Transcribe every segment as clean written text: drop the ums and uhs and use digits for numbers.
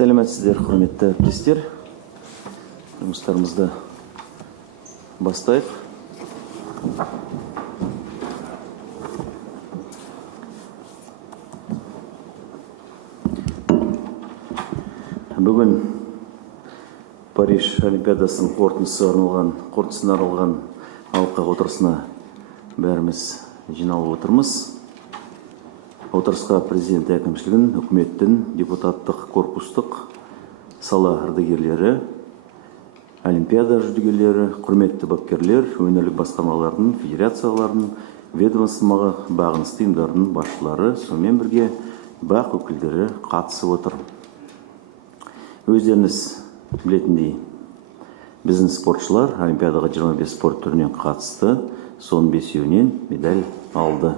Сәлеметсіздер, құрметті әріптестер. Жұмыстарымызды бастайық. Бүгін Париж Олимпиадасының қорытындысына арналған алқа отырысына бәріміз жиналып отырмыз. Отырысқа президент әкімшілігін, үкіметтің, депутаттық корпустық сала ардагерлері, олимпиада жүлдегерлері, құрметті бапкерлер, өңірлік басқармалардың, федерациялардың, ведомствоға бағынысты ұйымдардың басшылары, сонымен бірге бақ өкілдері қатысып отыр. Өздеріңіз білетіндей, біздің спортшылар олимпиадаға 25 спорт түрінен қатысты, соның 5-еуінен медаль алды.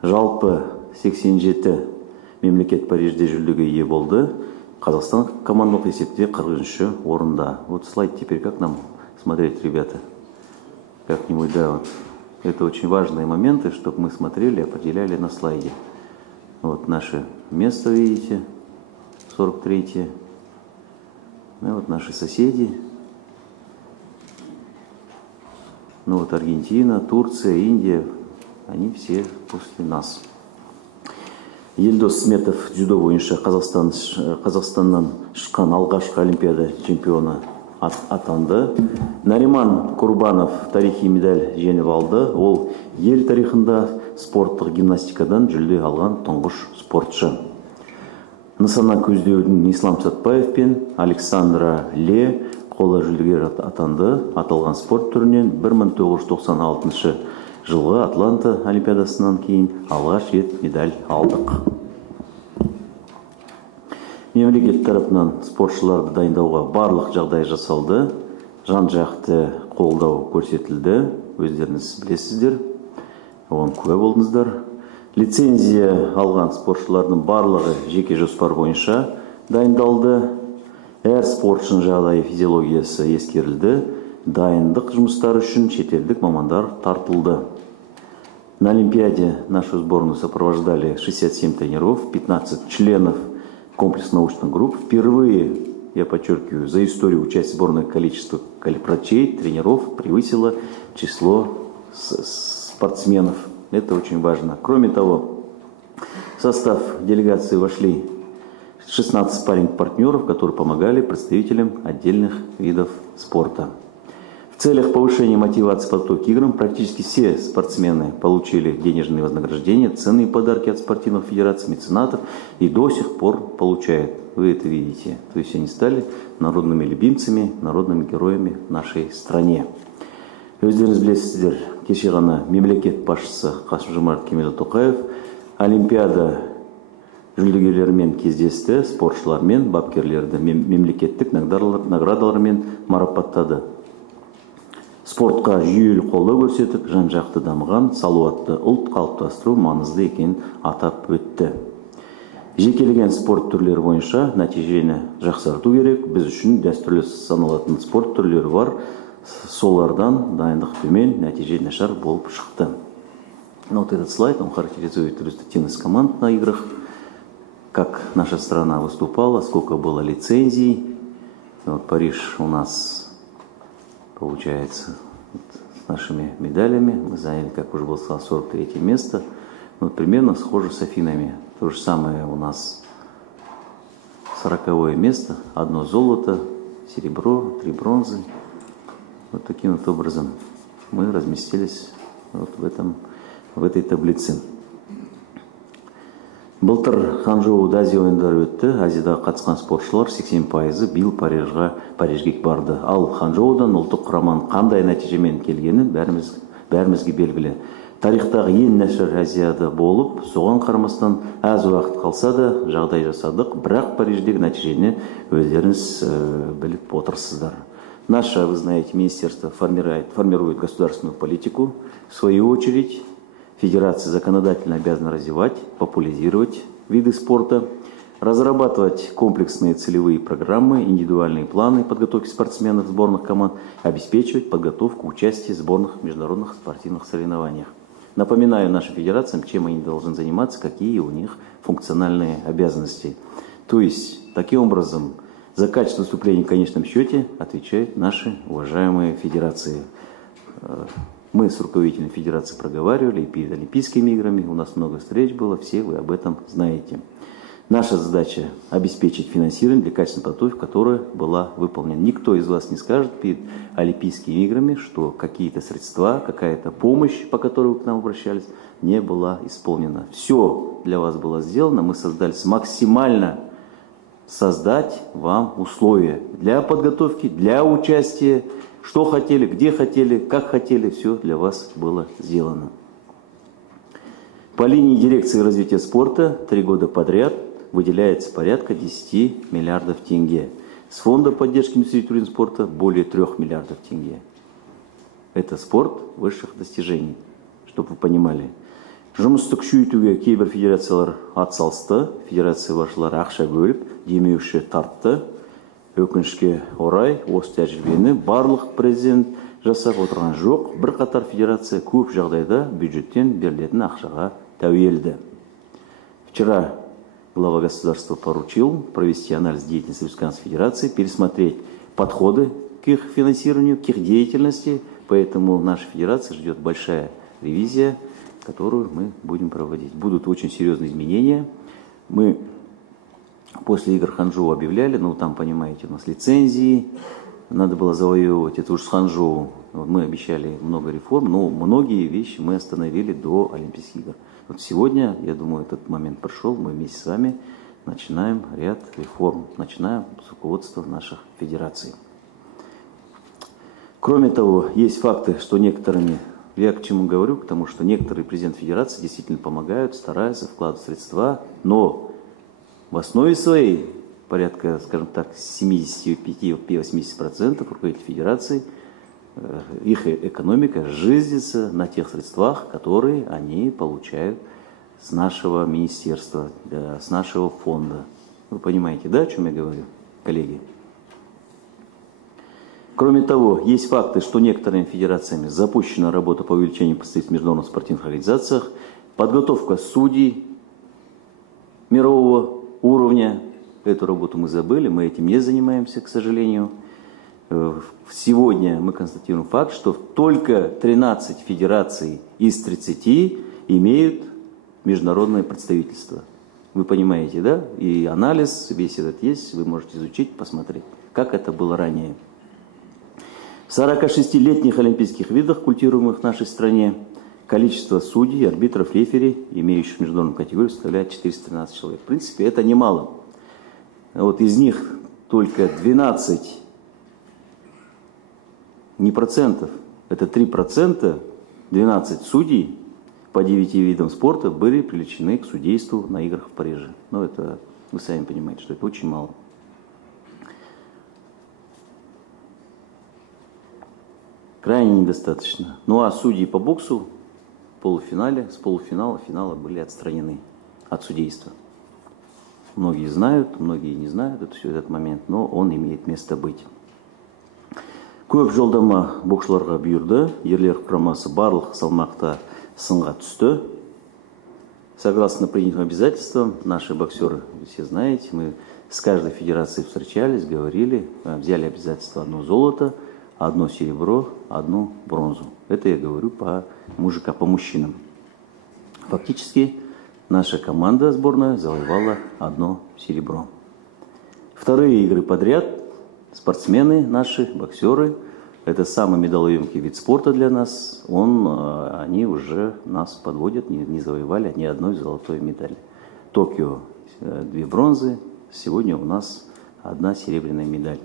Жалпы 87 мемлекет Парижде жүлдеге ие болды. Қазақстан командалық есепте 40-ші орында. Вот слайд теперь как нам смотреть, ребята? Как-нибудь, да, вот. Это очень важные моменты, чтобы мы смотрели, определяли на слайде. Вот наше место, видите, 43-е. Ну, вот наши соседи. Ну вот Аргентина, Турция, Индия. Они все после нас. Елдос Сметов дзюдо бойынша Қазақстаннан шыққан алғашқы олимпиада чемпионы атанды. Нариман Курбанов тарихи медаль жеңіп алды. Ол ел тарихында спорттық гимнастикадан жүлде алған тұңғыш спортшы. Нысана көздеудің Ислам Сатпаев пен Александра Ле қола жүлдегер атанды. Аталған спорт түрінен 1996 жылғы Атланта олимпиадасынан кейін алғаш рет медаль алдық. Мемлекет тарапынан спортшыларды дайындауға барлық жағдай жасалды. Жан-жақты қолдау көрсетілді. Өздеріңіз білесіздер. Оған куә болдыңыздар. Лицензия алған спортшылардың барлығы жеке жоспар бойынша дайындалды. Әр спортшының жағдайы физиологиясы ескерілді. Дайындық жұмыстары үшін шетелдік мамандар тартылды. На Олимпиаде нашу сборную сопровождали 67 тренеров, 15 членов комплексно-научных групп. Впервые, я подчеркиваю, за историю участия сборной количество врачей, тренеров превысило число спортсменов. Это очень важно. Кроме того, в состав делегации вошли 16 спарринг-партнеров, которые помогали представителям отдельных видов спорта. В целях повышения мотивации подготовки к играм практически все спортсмены получили денежные вознаграждения, ценные подарки от спортивных федераций, меценатов и до сих пор получают. Вы это видите. То есть они стали народными любимцами, народными героями в нашей стране. Өздеріңіз білесіздер, кеше ғана мемлекет басшысы Қасым-Жомарт Кемелұлы Тоқаев олимпиада жүлдегерлерімен кездесті, спортшылармен, бапкерлерді мемлекеттік наградалармен марапаттады. Спортқа жүйелі қолдау көрсетіп, жан-жақты дамыған, салауатты ұлт қалыптастыру маңызды екенін атап өтті. Жекелеген спорт түрлері бойынша нәтижені жақсарту керек. Біз үшін дәстүрлі саналатын спорт түрлері бар. Солардан дайындық төмен, нәтиже нашар болып шықты. Вот этот слайд, он характеризует результативность команд на играх, как наша страна выступала, сколько было лицензий. Вот Париж у нас получается с нашими медалями. Мы заняли, как уже было сказано, 43 место. Вот примерно схоже с Афинами. То же самое у нас 40 место. 1 золото, серебро, 3 бронзы. Вот таким вот образом мы разместились вот в этой таблице. Былтыр Ханчжоуда Азия ойындары өтті. Азиядағы қатысқан спортшылар 80% биыл Парижге барды. Ал Ханчжоудан ұлттық құраманың қандай нәтижемен келгені бәрімізге белгілі. Тарихтағы ең нашар Азияда болып, соған қарамастан аз уақыт қалса да жағдай жасадық, бірақ Париждегі нәтижені өздеріңіз біліп отырсыздар. Наше, вы знаете, министерство формирует государственную политику. В свою очередь, Федерация законодательно обязана развивать, популяризировать виды спорта, разрабатывать комплексные целевые программы, индивидуальные планы подготовки спортсменов сборных команд, обеспечивать подготовку участия в сборных международных спортивных соревнованиях. Напоминаю нашим федерациям, чем они должны заниматься, какие у них функциональные обязанности. То есть, таким образом, за качество выступления в конечном счете отвечают наши уважаемые федерации. Мы с руководителем федерации проговаривали и перед Олимпийскими играми, у нас много встреч было, все вы об этом знаете. Наша задача – обеспечить финансирование для качественной подготовки, которая была выполнена. Никто из вас не скажет перед Олимпийскими играми, что какие-то средства, какая-то помощь, по которой вы к нам обращались, не была исполнена. Все для вас было сделано, мы создались максимально создать вам условия для подготовки, для участия, что хотели, где хотели, как хотели, все для вас было сделано. По линии дирекции развития спорта 3 года подряд выделяется порядка 10 миллиардов тенге. С фонда поддержки индустрии туризма спорта более 3 миллиардов тенге. Это спорт высших достижений, чтобы вы понимали. Жұмысты күшейтуге кейбір федерациялар атсалысты, федерация басшылары ақша бөліп, демеуші тартты. Өкінішке орай, осы тәжірибені барлық президент жасап отырған жоқ. Бірқатар федерация көп жағдайда бюджеттен берілетін ақшаға тәуелді. Вчера глава государства поручил провести анализ деятельности Республиканской Федерации, пересмотреть подходы к их финансированию, к их деятельности. Поэтому наша федерация ждет большая ревизия, которую мы будем проводить. Будут очень серьезные изменения. Мы после игр Ханчжоу объявляли, ну там, понимаете, у нас лицензии, надо было завоевывать. Это уж с Ханчжоу. Мы обещали много реформ, но многие вещи мы остановили до Олимпийских игр. Вот сегодня, я думаю, этот момент прошел, мы вместе с вами начинаем ряд реформ, начинаем с руководства наших федераций. Кроме того, есть факты, что некоторыми, я к чему говорю, к тому, что некоторые президенты федерации действительно помогают, стараются вкладывать средства, но в основе своей порядка, скажем так, 75-80% руководителей федерации, их экономика жизнится на тех средствах, которые они получают с нашего министерства, с нашего фонда. Вы понимаете, да, о чем я говорю, коллеги? Кроме того, есть факты, что некоторыми федерациями запущена работа по увеличению представительств в международных спортивных организациях, подготовка судей мирового уровня. Эту работу мы забыли, мы этим не занимаемся, к сожалению. Сегодня мы констатируем факт, что только 13 федераций из 30 имеют международное представительство. Вы понимаете, да? И анализ весь этот есть, вы можете изучить, посмотреть, как это было ранее. В 46-летних олимпийских видах, культивируемых в нашей стране, количество судей, арбитров, рефери, имеющих международную категорию, составляет 413 человек. В принципе, это немало. Вот из них только 12, не процентов, это 3%, 12 судей по 9 видам спорта были привлечены к судейству на играх в Париже. Но это, вы сами понимаете, что это очень мало. Крайне недостаточно. Ну а судьи по боксу в полуфинале, с полуфинала, финала были отстранены от судейства. Многие знают, многие не знают этот момент, но он имеет место быть. Көп жолдама боксшыларға бұйырды. Ерлер құрамасы барлық салмақта сынға түсті. Согласно принятым обязательствам, наши боксеры, вы все знаете, мы с каждой федерацией встречались, говорили, взяли обязательство: одно золото, одно серебро, одну бронзу. Это я говорю по мужчинам. Фактически наша команда сборная завоевала одно серебро. Вторые игры подряд спортсмены наши, боксеры, это самый медалоемкий вид спорта для нас. Они уже нас подводят, не завоевали ни одной золотой медали. Токио 2 бронзы, сегодня у нас 1 серебряная медаль.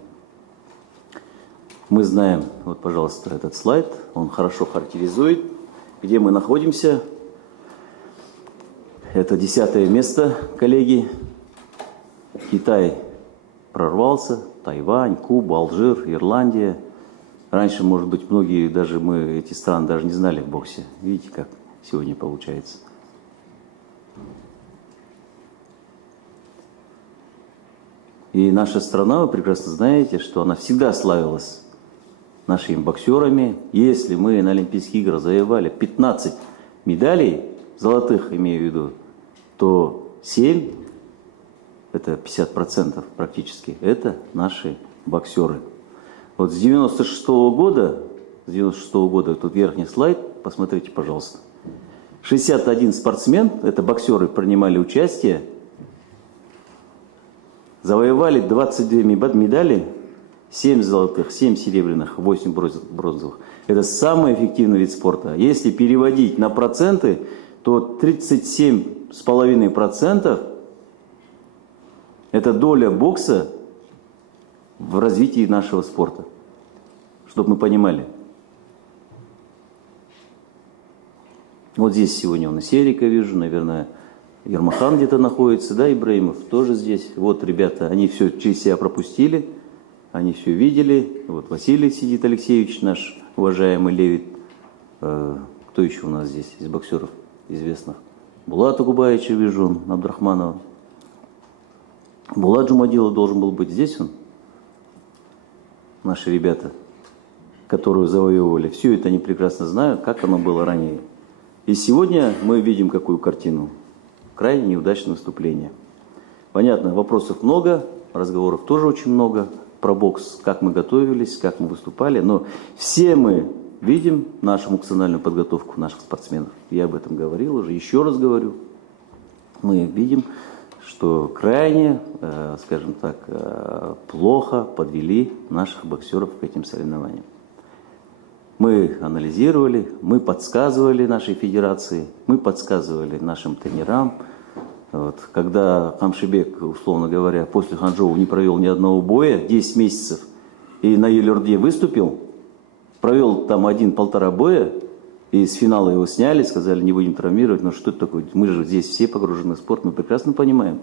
Мы знаем, вот, пожалуйста, этот слайд, он хорошо характеризует, где мы находимся. Это 10-е место, коллеги. Китай прорвался, Тайвань, Куба, Алжир, Ирландия. Раньше, может быть, многие, даже мы эти страны даже не знали в боксе. Видите, как сегодня получается. И наша страна, вы прекрасно знаете, что она всегда славилась нашими боксерами. Если мы на Олимпийских играх завоевали 15 медалей, золотых имею в виду, то 7 это 50% практически, это наши боксеры. Вот с 96-го года, тут верхний слайд, посмотрите, пожалуйста. 61 спортсмен, это боксеры, принимали участие, завоевали 22 медали, 7 золотых, 7 серебряных, 8 бронзовых. Это самый эффективный вид спорта. Если переводить на проценты, то 37,5% это доля бокса в развитии нашего спорта. Чтобы мы понимали. Вот здесь сегодня он и Серика вижу, наверное, Ермахан где-то находится, да, Ибраимов тоже здесь. Вот ребята, они все через себя пропустили, они все видели. Вот Василий сидит, Алексеевич, наш уважаемый левит. Кто еще у нас здесь из боксеров известных? Булата Губаевича вижу, Абдрахманова. Булат Джумадилов должен был быть здесь он. Наши ребята, которые завоевывали. Все это они прекрасно знают, как оно было ранее. И сегодня мы видим какую картину. Крайне неудачное выступление. Понятно, вопросов много, разговоров тоже очень много про бокс, как мы готовились, как мы выступали. Но все мы видим нашу функциональную подготовку наших спортсменов. Я об этом говорил уже, еще раз говорю. Мы видим, что крайне, скажем так, плохо подвели наших боксеров к этим соревнованиям. Мы анализировали, мы подсказывали нашей федерации, мы подсказывали нашим тренерам. Вот. Когда Хамшибек, условно говоря, после Ханчжоу не провел ни одного боя, 10 месяцев, и на Елорде выступил, провел там 1-1,5 боя, и с финала его сняли, сказали, не будем травмировать, но что это такое? Мы же здесь все погружены в спорт, мы прекрасно понимаем,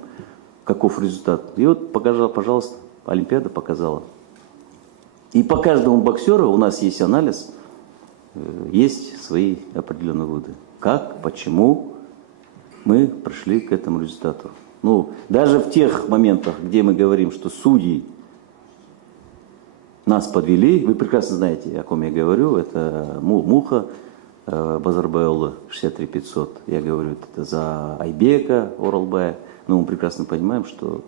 каков результат. И вот, пожалуйста, Олимпиада показала. И по каждому боксеру у нас есть анализ, есть свои определенные выводы. Как, почему мы пришли к этому результату. Ну, даже в тех моментах, где мы говорим, что судьи нас подвели, вы прекрасно знаете, о ком я говорю, это Муха Базарбайулы 63500, я говорю это за Айбека Оралбая, но мы прекрасно понимаем, что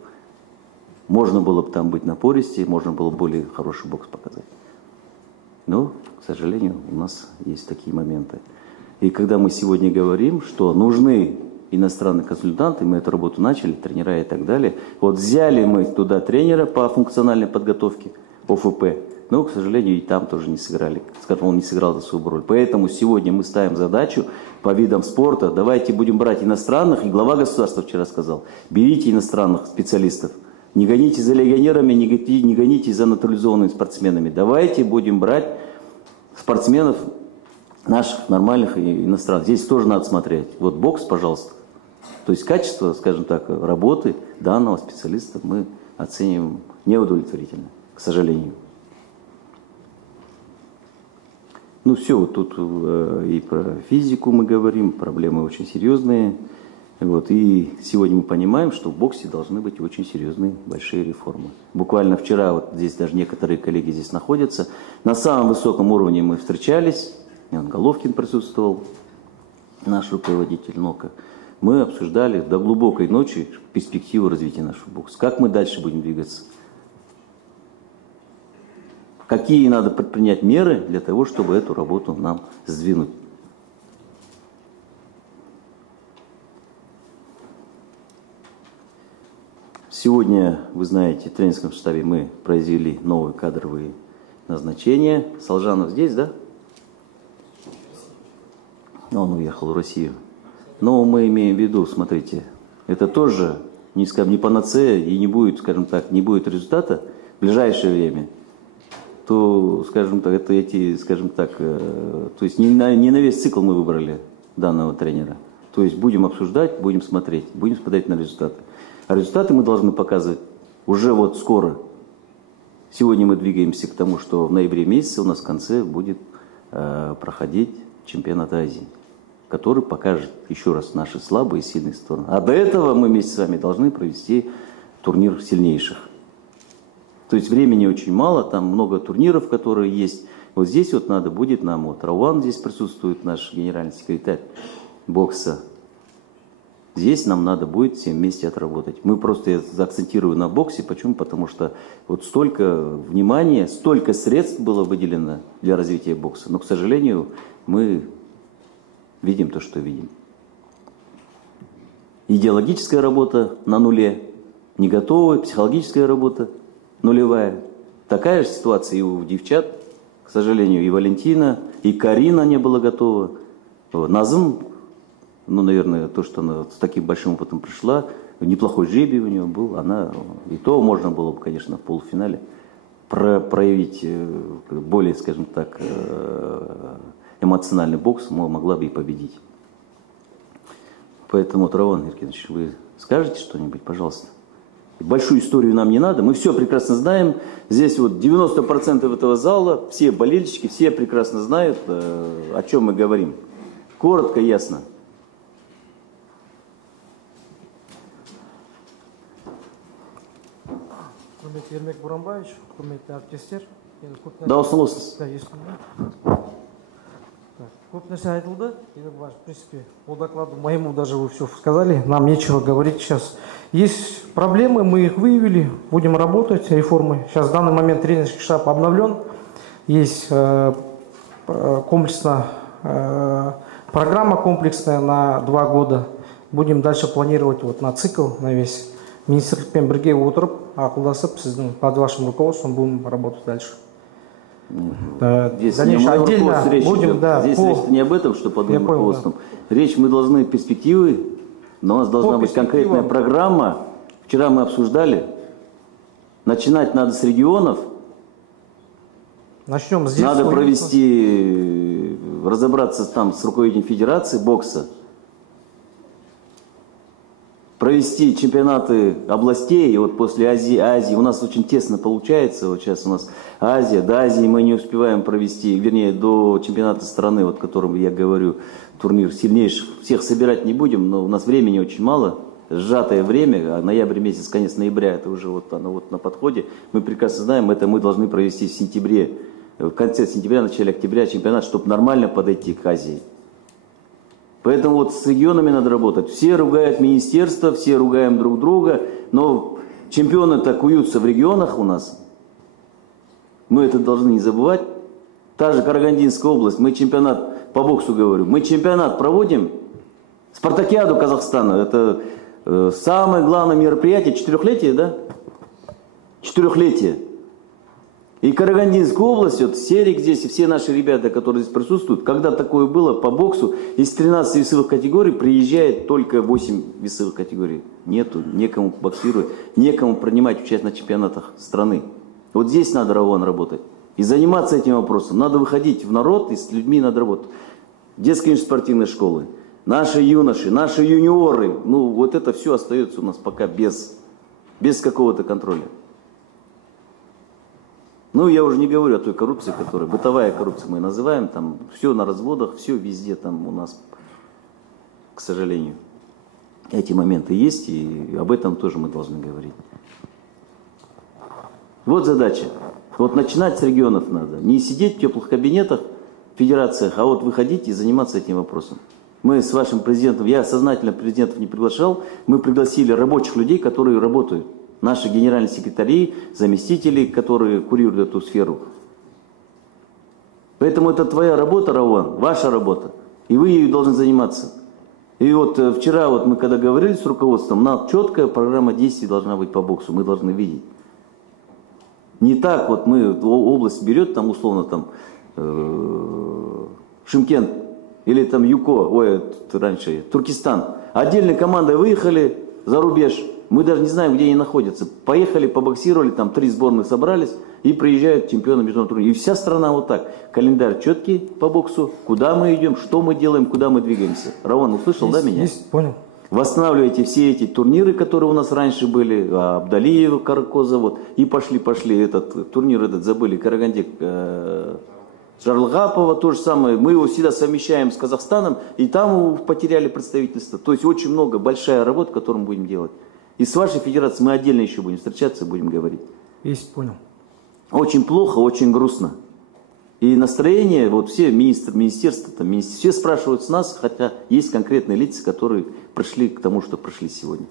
можно было бы там быть напористее, можно было более хороший бокс показать. Но, к сожалению, у нас есть такие моменты. И когда мы сегодня говорим, что нужны иностранные консультанты, мы эту работу начали, тренера и так далее. Вот взяли мы туда тренера по функциональной подготовке, ОФП, но, к сожалению, и там тоже не сыграли. Скажем, он не сыграл свою роль. Поэтому сегодня мы ставим задачу по видам спорта. Давайте будем брать иностранных, и глава государства вчера сказал, берите иностранных специалистов. Не гоните за легионерами, не гоните за натурализованными спортсменами. Давайте будем брать спортсменов наших нормальных и иностранных. Здесь тоже надо смотреть. Вот бокс, пожалуйста. То есть качество, скажем так, работы данного специалиста мы оцениваем неудовлетворительно, к сожалению. Ну все, вот тут и про физику мы говорим, проблемы очень серьезные. Вот, и сегодня мы понимаем, что в боксе должны быть очень серьезные, большие реформы. Буквально вчера, вот здесь даже некоторые коллеги здесь находятся, на самом высоком уровне мы встречались, Головкин присутствовал, наш руководитель НОКа. Мы обсуждали до глубокой ночи перспективу развития нашего бокса. Как мы дальше будем двигаться? Какие надо предпринять меры для того, чтобы эту работу нам сдвинуть? Сегодня, вы знаете, в тренерском штабе мы произвели новые кадровые назначения. Салжанов здесь, да? Он уехал в Россию. Но мы имеем в виду, смотрите, это тоже не панацея и не будет, скажем так, не будет результата в ближайшее время. То, скажем так, это эти, скажем так, то есть не на весь цикл мы выбрали данного тренера. То есть будем обсуждать, будем смотреть на результаты. А результаты мы должны показывать уже вот скоро. Сегодня мы двигаемся к тому, что в ноябре месяце у нас в конце будет проходить чемпионат Азии, который покажет еще раз наши слабые и сильные стороны. А до этого мы вместе с вами должны провести турнир сильнейших. То есть времени очень мало, там много турниров, которые есть. Вот здесь вот надо будет нам, вот Рауан здесь присутствует, наш генеральный секретарь бокса. Здесь нам надо будет всем вместе отработать. Мы просто, я акцентирую на боксе. Почему? Потому что вот столько внимания, столько средств было выделено для развития бокса. Но, к сожалению, мы видим то, что видим. Идеологическая работа на нуле, не готовая, психологическая работа нулевая. Такая же ситуация и у девчат, к сожалению, и Валентина, и Карина не была готова. Назым, ну, наверное, то, что она с таким большим опытом пришла, неплохой жребий у нее был, она, и то можно было бы, конечно, в полуфинале проявить более, скажем так, эмоциональный бокс, могла бы и победить. Поэтому, Равон Еркинович, вы скажете что-нибудь, пожалуйста? Большую историю нам не надо, мы все прекрасно знаем. Здесь вот 90% этого зала, все болельщики, все прекрасно знают, о чем мы говорим. Коротко, ясно. Құрметті Ермек Буранбаевич, құрметті әріптестер. Да, ұсынылсыз. Көп нәрсе айтылды. В принципе, по докладу моему даже вы все сказали. Нам нечего говорить сейчас. Есть проблемы, мы их выявили, будем работать, реформы. Сейчас в данный момент тренерский штаб обновлен. Есть программа комплексная на 2 года. Будем дальше планировать вот на цикл, на весь. Министрлікпен бірге отырып, ақылдасып, сіздің под вашим руководством будем работать дальше. Здесь отдельно будем, да, здесь речь не об этом, что под руководством. Да. Речь, мы должны перспективы, но у нас должна быть конкретная программа. Вчера мы обсуждали. Начинать надо с регионов. Начнем здесь. Надо провести, разобраться там с руководителем федерации бокса. Провести чемпионаты областей, и вот после Азии у нас очень тесно получается, вот сейчас у нас Азия, до Азии мы не успеваем провести, вернее, до чемпионата страны, вот о котором я говорю, турнир сильнейших, всех собирать не будем, но у нас времени очень мало, сжатое время, а ноябрь месяц, конец ноября, это уже вот оно вот на подходе, мы прекрасно знаем, это мы должны провести в сентябре, в конце сентября, начале октября чемпионат, чтобы нормально подойти к Азии. Поэтому вот с регионами надо работать. Все ругают министерство, все ругаем друг друга, но чемпионы-то куются в регионах у нас. Мы это должны не забывать. Та же Карагандинская область, мы чемпионат, по боксу говорю, мы чемпионат проводим, спартакиаду Казахстана, это самое главное мероприятие, 4-летие, да? 4-летие. И Карагандинская область, вот Серик здесь, и все наши ребята, которые здесь присутствуют, когда такое было по боксу, из 13 весовых категорий приезжает только 8 весовых категорий. Нету, некому боксировать, некому принимать участие на чемпионатах страны. Вот здесь надо, Равон, работать. И заниматься этим вопросом. Надо выходить в народ, и с людьми надо работать. Детские спортивные школы, наши юноши, наши юниоры, ну вот это все остается у нас пока без какого-то контроля. Ну, я уже не говорю о той коррупции, которая, бытовая коррупция мы называем, там все на разводах, все везде там у нас, к сожалению. Эти моменты есть, и об этом тоже мы должны говорить. Вот задача. Вот начинать с регионов надо. Не сидеть в теплых кабинетах, в федерациях, а вот выходить и заниматься этим вопросом. Мы с вашим президентом, я сознательно президентов не приглашал, мы пригласили рабочих людей, которые работают. Наши генеральные секретари, заместители, которые курируют эту сферу. Поэтому это твоя работа, Равон, ваша работа. И вы ею должны заниматься. И вот вчера, вот мы когда говорили с руководством, у нас четкая программа действий должна быть по боксу. Мы должны видеть. Не так вот мы, область берет, там условно там Шымкент или там ЮКО, раньше Туркестан. Отдельной командой выехали за рубеж. Мы даже не знаем, где они находятся. Поехали, побоксировали, там 3 сборных собрались и приезжают чемпионы международного турнира. И вся страна вот так. Календарь четкий по боксу. Куда мы идем, что мы делаем, куда мы двигаемся. Равон, услышал, да, меня? Есть, понял. Восстанавливайте все эти турниры, которые у нас раньше были. Абдалиева, Каракоза, вот. И пошли, этот турнир этот забыли. Караганде, Жарлгапова, то же самое. Мы его всегда совмещаем с Казахстаном. И там потеряли представительство. То есть очень много, большая работа, которую мы будем делать. И с вашей федерацией мы отдельно еще будем встречаться, будем говорить. Есть, понял. Очень плохо, очень грустно. И настроение, вот все министерства, все спрашивают с нас, хотя есть конкретные лица, которые пришли к тому, что пришли сегодня.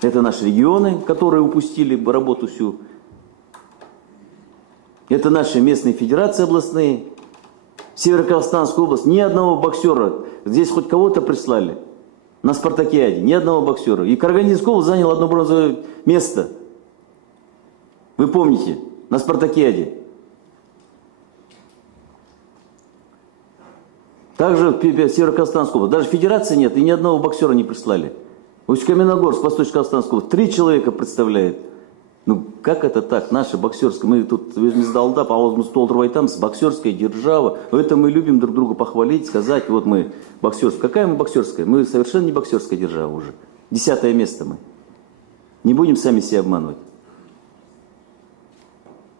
Это наши регионы, которые упустили работу всю. Это наши местные федерации областные. Северо-Казахстанская область, ни одного боксера. Здесь хоть кого-то прислали. На спартакиаде, ни одного боксера. И Карагандинская область занял одно бронзовое место. Вы помните, на спартакиаде. Также Северо-Казахстанская область. Даже федерации нет, и ни одного боксера не прислали. Усть-Каменогорск, Восточно-Казахстанская область, 3 человека представляет. Ну, как это так? Наша боксерская, мы тут да, по-моему, с боксерская держава. Это мы любим друг друга похвалить, сказать, вот мы боксерская. Какая мы боксерская? Мы совершенно не боксерская держава уже. 10-е место мы. Не будем сами себя обманывать.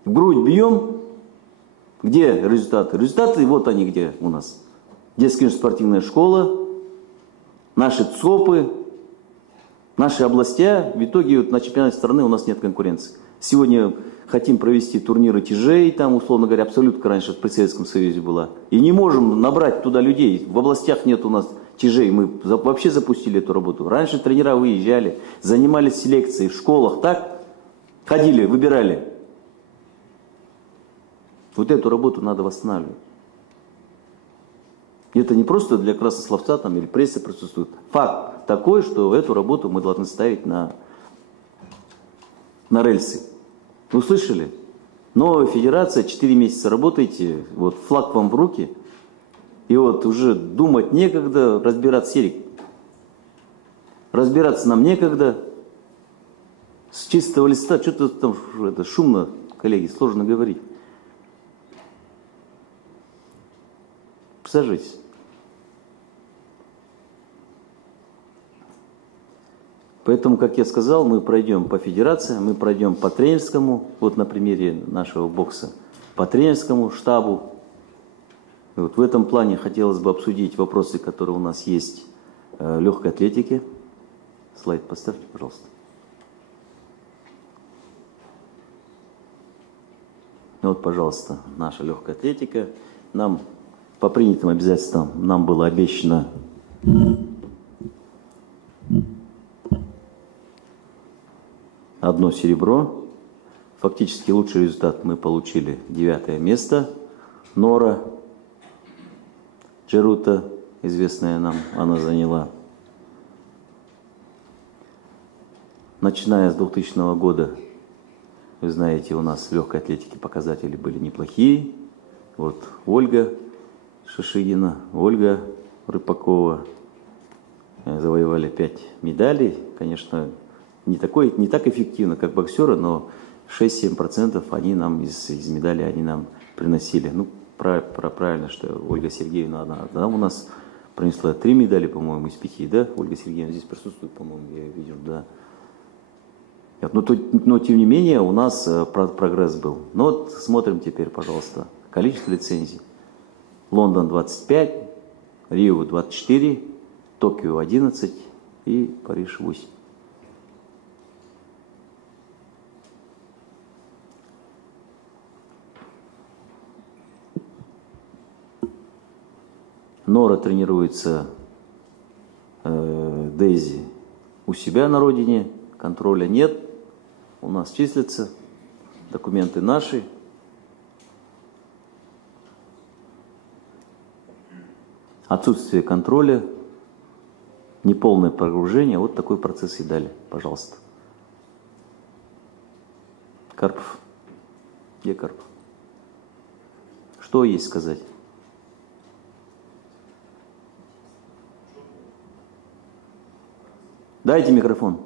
В грудь бьем. Где результаты? Результаты вот они где у нас. Детская спортивная школа, наши ЦОПы, наши областя. В итоге вот на чемпионате страны у нас нет конкуренции. Сегодня хотим провести турниры тяжей, там, условно говоря, абсолютно раньше при Советском Союзе была. И не можем набрать туда людей. В областях нет у нас тяжей. Мы вообще запустили эту работу. Раньше тренера выезжали, занимались селекцией в школах, так? Ходили, выбирали. Вот эту работу надо восстанавливать. Это не просто для краснословца там, или прессы присутствует. Факт такой, что эту работу мы должны ставить на рельсы. Вы слышали? Новая федерация, 4 месяца работаете, вот флаг вам в руки, и вот уже думать некогда, разбираться, Серик, разбираться нам некогда, с чистого листа, что-то там это, шумно, коллеги, сложно говорить. Присаживайтесь. Поэтому, как я сказал, мы пройдем по федерациям, мы пройдем по тренерскому, вот на примере нашего бокса, по тренерскому штабу. И вот в этом плане хотелось бы обсудить вопросы, которые у нас есть в легкой атлетике. Слайд поставьте, пожалуйста. Вот, пожалуйста, наша легкая атлетика. Нам по принятым обязательствам нам было обещано одно серебро. Фактически лучший результат мы получили 9-е место. Нора Джерута, известная нам, она заняла. Начиная с 2000 года, вы знаете, у нас в легкой атлетике показатели были неплохие. Вот Ольга Шишигина, Ольга Рыпакова завоевали 5 медалей. Конечно, не так эффективно, как боксеры, но 6-7% они нам из медалей они нам приносили. Ну, правильно, что Ольга Сергеевна, она у нас принесла 3 медали, по-моему, из 5, да? Ольга Сергеевна здесь присутствует, по-моему, я видел, да. Но, тем не менее, у нас прогресс был. Ну, вот смотрим теперь, пожалуйста, количество лицензий. Лондон 25, Рио 24, Токио 11 и Париж 8. Нора тренируется, Дейзи у себя на родине, контроля нет, у нас числятся, документы наши. Отсутствие контроля, неполное погружение, вот такой процесс и дали, пожалуйста. Карпов. Где Карпов? Что есть сказать? Дайте микрофон.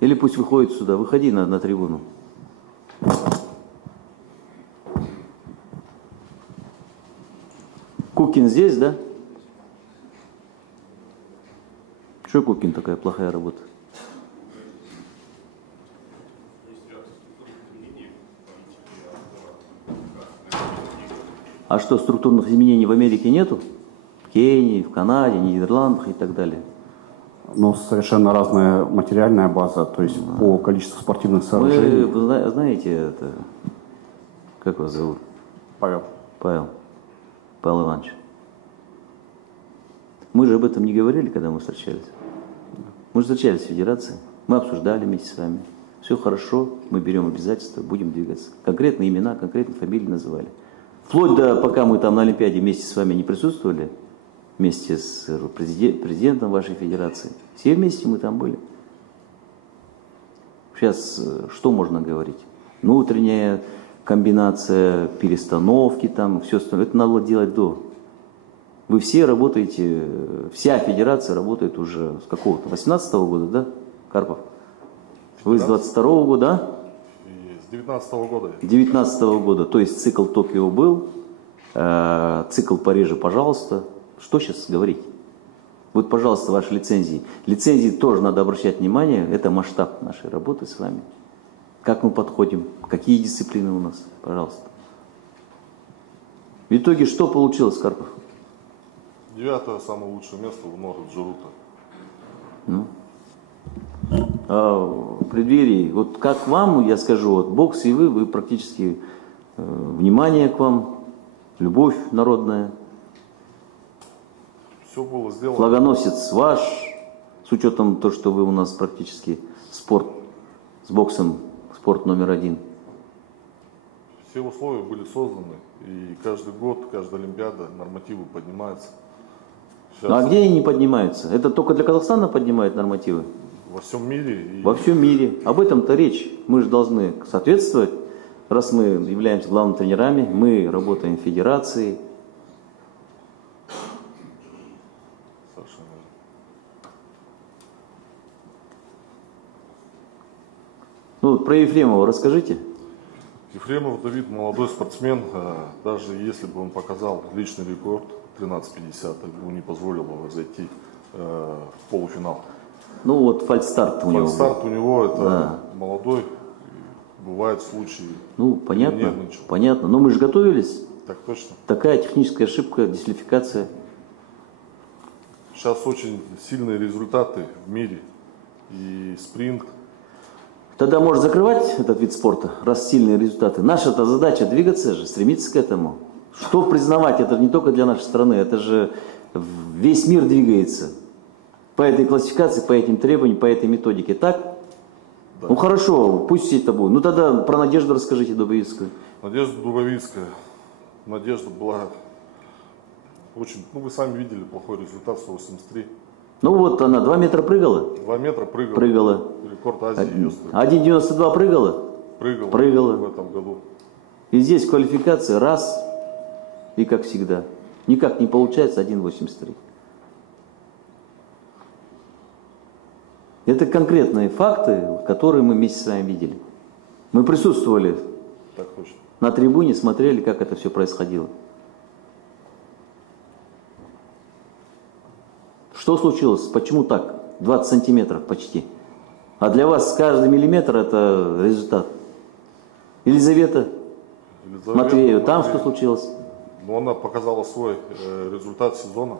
Или пусть выходит сюда. Выходи на трибуну. Кукин здесь, да? Что Кукин такая плохая работа? А что, структурных изменений в Америке нету? В Кении, в Канаде, Нидерландах и так далее? Ну, совершенно разная материальная база, то есть по количеству спортивных сооружений. Вы знаете, это, как вас зовут? Павел. Павел Иванович. Мы же об этом не говорили, когда мы встречались. Мы же встречались в Федерации, мы обсуждали вместе с вами. Все хорошо, мы берем обязательства, будем двигаться. Конкретные имена, конкретные фамилии называли. Вплоть до, пока мы там на Олимпиаде вместе с вами не присутствовали, вместе с президентом вашей федерации. Все вместе мы там были. Сейчас что можно говорить? Внутренняя комбинация, перестановки там, все остальное. Это надо было делать до. Вы все работаете, вся федерация работает уже с какого-то, 18-го года, да, Карпов? Вы с 22-го года, да? С 19-го года. 19-го года, то есть цикл Токио был, цикл Парижа, пожалуйста. Что сейчас говорить? Вот, пожалуйста, ваши лицензии. Лицензии тоже надо обращать внимание, это масштаб нашей работы с вами. Как мы подходим, какие дисциплины у нас, пожалуйста. В итоге что получилось, Карпов? 9-е самое лучшее место в Норд Джирута. Ну. А в преддверии, вот как вам, я скажу, вот бокс и вы практически внимание к вам, любовь народная. Все было сделано. Флагоносец ваш, с учетом того, что вы у нас практически спорт, с боксом спорт номер 1. Все условия были созданы, и каждый год, каждая Олимпиада, нормативы поднимаются. Сейчас А где они не поднимаются? Это только для Казахстана поднимают нормативы? во всем мире. И Во всем мире. Об этом-то речь. Мы же должны соответствовать, раз мы являемся главными тренерами, мы работаем в федерации. Совершенно верно. Ну, вот про Ефремова расскажите. Ефремов Давид молодой спортсмен, даже если бы он показал личный рекорд 13:50, ему не позволило бы зайти в полуфинал. Ну вот фальстарт у него был. Фальстарт у него это Да. молодой, бывают случаи. Ну, понятно, нервничал. понятно. Но мы же готовились. Так точно. Такая техническая ошибка, дисквалификация. Сейчас очень сильные результаты в мире. И спринт. Тогда может закрывать этот вид спорта, раз сильные результаты. Наша-то задача двигаться же, стремиться к этому. Что признавать, это не только для нашей страны, это же весь мир двигается. По этой классификации, по этим требованиям, по этой методике. Так? Да. Ну хорошо, пусть это будет. Ну тогда про Надежду расскажите Дубовицкую. Надежда Дубовицкая. Надежда была очень, вы сами видели плохой результат, 183. Ну вот она 2 метра прыгала. 2 метра прыгала. Прыгала. Рекорд Азии ее стоит. 1,92 прыгала. Прыгала в этом году. И здесь квалификация раз, и как всегда. Никак не получается 1,83. Это конкретные факты, которые мы вместе с вами видели. Мы присутствовали Так точно. на трибуне, смотрели, как это все происходило. Что случилось? Почему так? 20 сантиметров почти. А для вас каждый миллиметр это результат. Елизавета Матвеева, там что случилось? Ну, она показала свой результат сезона.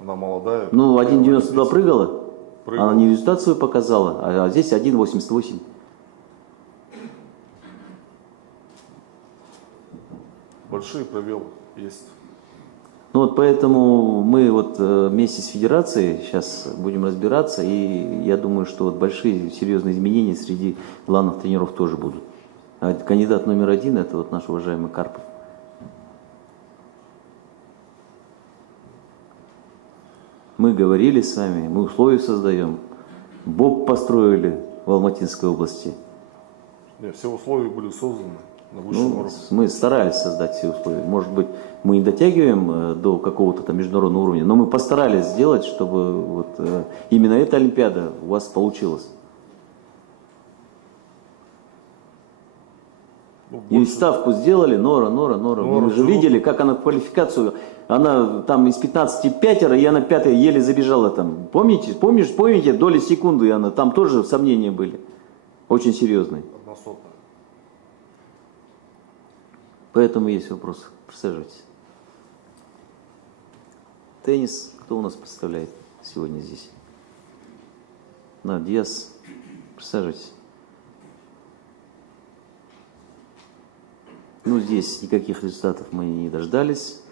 Она молодая. Ну, 1,92 прыгала. Прыгала. Она не результат свой показала, а здесь 1,88. Большие пробелы есть. Ну вот поэтому мы вот вместе с федерацией сейчас будем разбираться, и я думаю, что вот большие серьезные изменения среди главных тренеров тоже будут. А кандидат номер 1 это вот наш уважаемый Карпов. Мы говорили с вами, мы условия создаем. БОП построили в Алматинской области. Нет, все условия были созданы на высшем Ну, уровне. мы старались создать все условия. Может быть, мы не дотягиваем до какого-то там международного уровня, но мы постарались сделать, чтобы вот именно эта Олимпиада у вас получилась. Ну, И больше- ставку сделали, Нора. Мы же Джирута. видели, как она в квалификацию, она там из 15 пятеро, и она пятая еле забежала там. Помните, доли секунды, и она, там тоже сомнения были, очень серьезные. 1/100. Поэтому есть вопросы. Присаживайтесь. Теннис. Кто у нас представляет сегодня здесь? Диас. Присаживайтесь. Ну, ну здесь никаких результатов мы не дождались.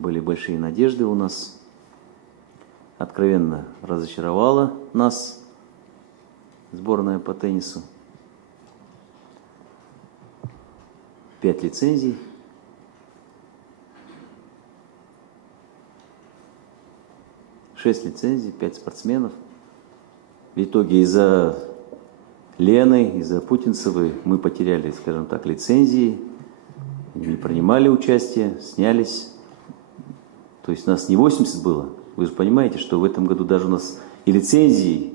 Были большие надежды у нас. Откровенно разочаровала нас сборная по теннису. 5 лицензий. Шесть лицензий, 5 спортсменов. В итоге из-за Лены, из-за Путинцевой мы потеряли, скажем так, лицензии, не принимали участие, снялись. То есть нас не 80 было. Вы же понимаете, что в этом году даже у нас и лицензий,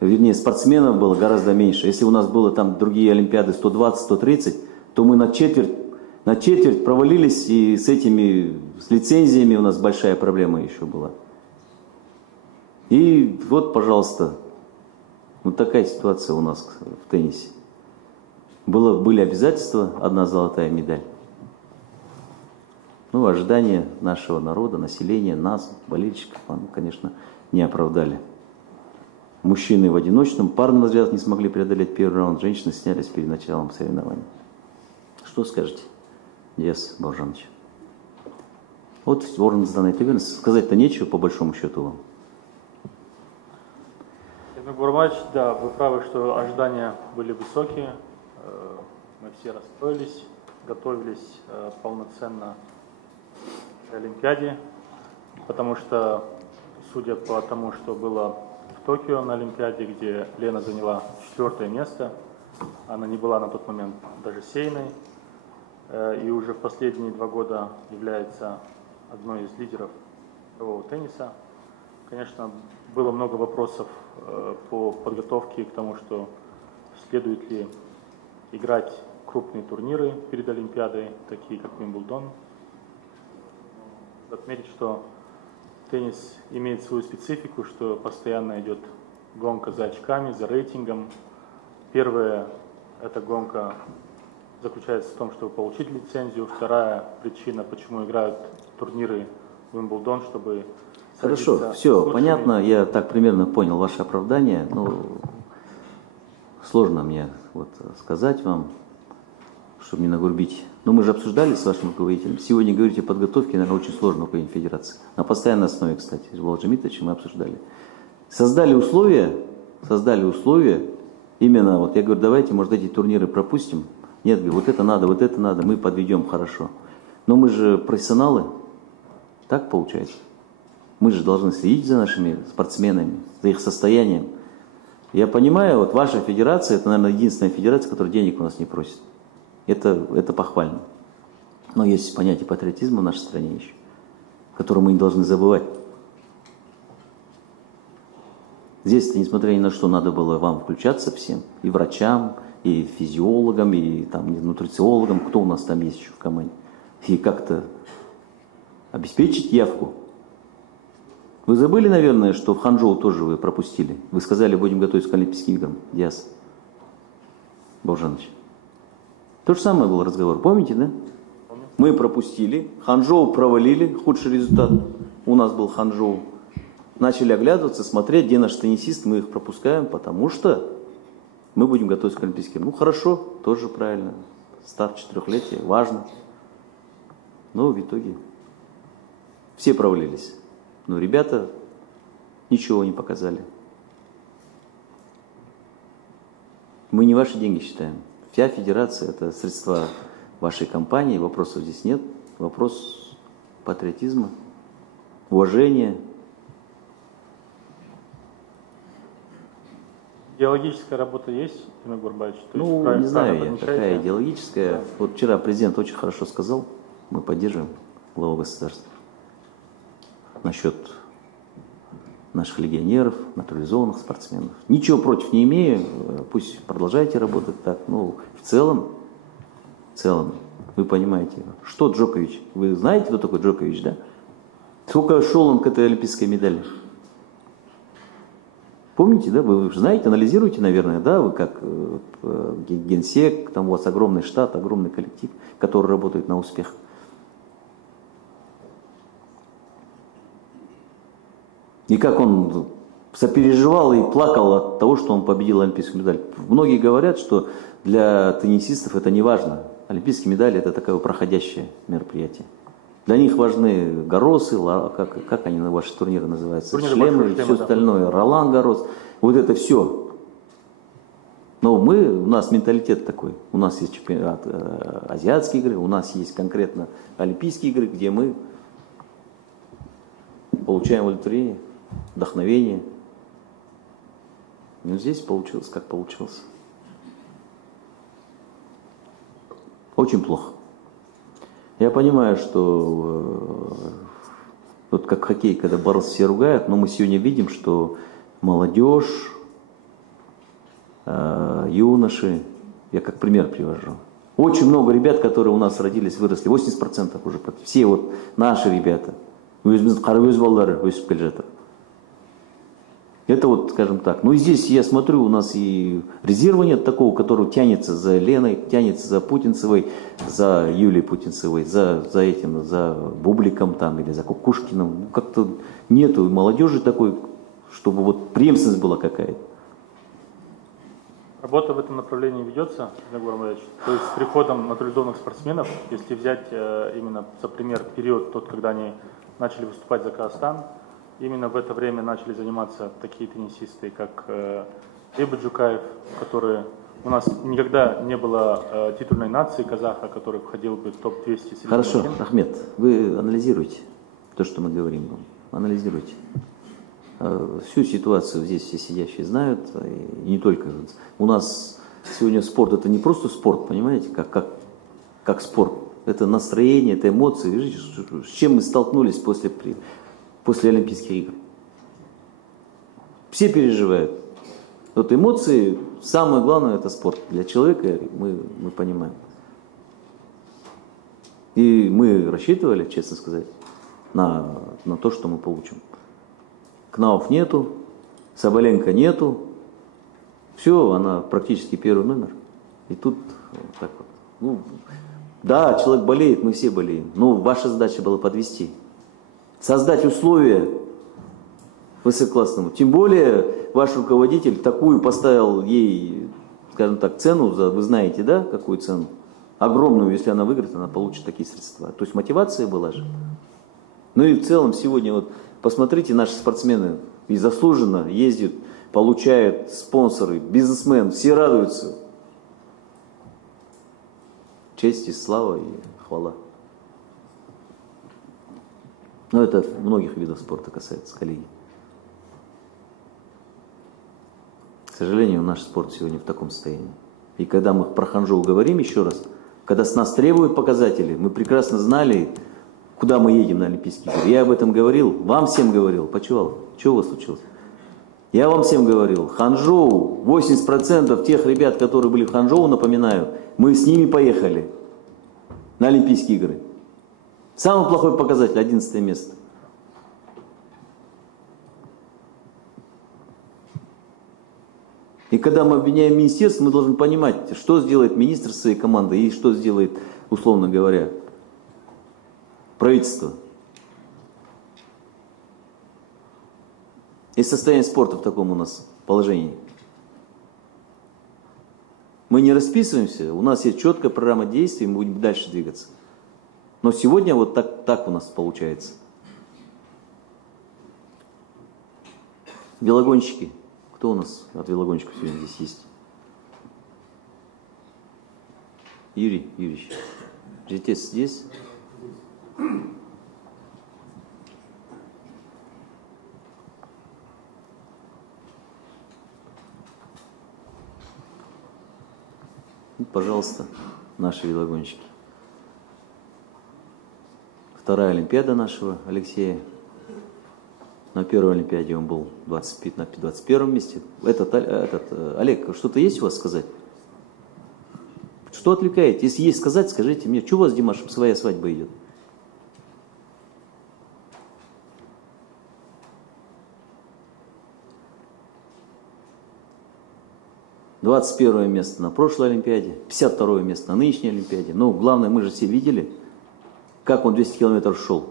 вернее, спортсменов было гораздо меньше. Если у нас было там другие олимпиады 120, 130, то мы на четверть провалились, и с лицензиями у нас большая проблема еще была. И вот, пожалуйста, вот такая ситуация у нас в теннисе. Были обязательства, 1 золотая медаль. Ну, ожидания нашего народа, населения, нас, болельщиков, конечно, не оправдали. Мужчины в одиночном, парным разрядах не смогли преодолеть первый раунд, женщины снялись перед началом соревнований. Что скажете, Диас Бауыржанович? Вот орныңыздан айта беріңіз. Сказать-то нечего, по большому счету вам. Гурмач, да, вы правы, что ожидания были высокие. Мы все расстроились, готовились полноценно к Олимпиаде, потому что, судя по тому, что было в Токио на Олимпиаде, где Лена заняла 4-е место, она не была на тот момент даже сейной, и уже в последние 2 года является одной из лидеров мирового тенниса. Конечно, было много вопросов по подготовке к тому, что следует ли играть крупные турниры перед Олимпиадой, такие как Уимблдон. Отметить, что теннис имеет свою специфику, что постоянно идет гонка за очками, за рейтингом. Первая эта гонка заключается в том, чтобы получить лицензию. Вторая причина, почему играют турниры Уимблдон, чтобы... Хорошо, все, понятно, я так примерно понял ваше оправдание. Ну, сложно мне вот сказать вам, чтобы не нагрубить. Но мы же обсуждали с вашим руководителем. Сегодня говорите о подготовке, наверное, очень сложно руководить федерации. На постоянной основе, кстати, с Булат Джамитовичем мы обсуждали. Создали условия, именно, вот я говорю, давайте, может, эти турниры пропустим. Нет, говорю, вот это надо, мы подведем хорошо. Но мы же профессионалы, так получается. Мы же должны следить за нашими спортсменами, за их состоянием. Я понимаю, вот ваша федерация, это, наверное, единственная федерация, которая денег у нас не просит. Это похвально. Но есть понятие патриотизма в нашей стране еще, которое мы не должны забывать. Здесь-то, несмотря ни на что, надо было вам включаться всем, и врачам, и физиологам, и там, нутрициологам, кто у нас там есть еще в команде, и как-то обеспечить явку. Вы забыли, наверное, что в Ханчжоу тоже вы пропустили? Вы сказали, будем готовиться к Олимпийским играм. Диас Бауыржанович. То же самое был разговор. Помните, да? Помню. Мы пропустили. Ханчжоу провалили. Худший результат у нас был Ханчжоу. Начали оглядываться, смотреть, где наш теннисист. Мы их пропускаем, потому что мы будем готовиться к Олимпийским играм. Ну, хорошо, тоже правильно. Старт 4-летия, важно. Но в итоге все провалились. Но ребята ничего не показали. Мы не ваши деньги считаем. Вся федерация – это средства вашей компании. Вопросов здесь нет. Вопрос патриотизма, уважения. Идеологическая работа есть, Тимур Гурбаевич? Ну, не знаю я, какая идеологическая. Да. Вот вчера президент очень хорошо сказал, мы поддерживаем главу государства. Насчет наших легионеров, натурализованных спортсменов. Ничего против не имею, пусть продолжайте работать так. Ну, в целом, вы понимаете, что Джокович, вы знаете, кто такой Джокович, да? Сколько шел он к этой олимпийской медали? Помните, да? Вы знаете, анализируете, наверное, да? Вы как генсек, там у вас огромный штат, огромный коллектив, который работает на успех. И как он сопереживал и плакал от того, что он победил олимпийскую медаль. Многие говорят, что для теннисистов это не важно. Олимпийские медали – это такое проходящее мероприятие. Для них важны Гарросы, как они на ваши турниры называются, Турниры шлемы и большой все шлем, да. остальное, Ролан Гаррос, вот это все. Но у нас менталитет такой, у нас есть чемпионат, азиатские игры, у нас есть конкретно Олимпийские игры, где мы получаем удовлетворение, вдохновение. Но здесь получилось, как получилось. Очень плохо. Я понимаю, что вот как хоккей, когда Барс все ругают, но мы сегодня видим, что молодежь, юноши, я как пример привожу. Очень много ребят, которые у нас родились, выросли, 80% уже, все вот наши ребята. Өз балалары өсіп келе жатыр. Это вот, скажем так. Ну и здесь я смотрю, у нас и резерва нет такого, который тянется за Леной, тянется за Путинцевой, за Юлией Путинцевой, за Бубликом там или за Кукушкиным. Ну, как-то нету молодежи такой, чтобы вот преемственность была какая-то. Работа в этом направлении ведется, Егор Иванович. То есть с приходом натурализованных спортсменов, если взять именно за пример период тот, когда они начали выступать за Казахстан, именно в это время начали заниматься такие теннисисты, как Эйбат Джукаев, которые у нас никогда не было титульной нации казаха, который входил бы в топ-200. Хорошо, Ахмед, вы анализируйте то, что мы говорим. Анализируйте. Всю ситуацию здесь все сидящие знают, и не только. У нас сегодня спорт это не просто спорт, понимаете, как спорт. Это настроение, это эмоции. Видите, с чем мы столкнулись после Олимпийских игр. Все переживают. Вот эмоции, самое главное, это спорт. Для человека мы понимаем. И мы рассчитывали, честно сказать, на то, что мы получим. Кнауф нету, Соболенко нету. Все, она практически первый номер. И тут вот так вот. Ну, да, человек болеет, мы все болеем. Но ваша задача была подвести. Создать условия высококлассному. Тем более ваш руководитель такую поставил ей, скажем так, цену, вы знаете, да, какую цену? Огромную, если она выиграет, она получит такие средства. То есть мотивация была же. Ну и в целом сегодня вот посмотрите, наши спортсмены и заслуженно ездят, получают спонсоры, бизнесмены, все радуются. Честь и слава и хвала. Но это многих видов спорта касается, коллеги. К сожалению, наш спорт сегодня в таком состоянии. И когда мы про Ханчжоу говорим еще раз, когда с нас требуют показатели, мы прекрасно знали, куда мы едем на Олимпийские игры. Я об этом говорил, вам всем говорил. Почувал? Что у вас случилось? Я вам всем говорил, Ханчжоу, 80% тех ребят, которые были в Ханчжоу, напоминаю, мы с ними поехали на Олимпийские игры. Самый плохой показатель, 11 место. И когда мы обвиняем министерство, мы должны понимать, что сделает министр своей командой и что сделает, условно говоря, правительство. И состояние спорта в таком у нас положении. Мы не расписываемся, у нас есть четкая программа действий, мы будем дальше двигаться. Но сегодня вот так у нас получается. Велогонщики. Кто у нас от велогонщиков сегодня здесь есть? Юрий Юрьевич. Житец здесь? Ну, пожалуйста, наши велогонщики. Вторая Олимпиада нашего Алексея. На первой Олимпиаде он был на 21 месте. Олег, что-то есть у вас сказать? Что отвлекаете? Если есть сказать, скажите мне. Что у вас, Димаш, своя свадьба идет? «21 место на прошлой Олимпиаде, 52 место на нынешней Олимпиаде. Ну, главное, мы же все видели, как он 200 километров шел.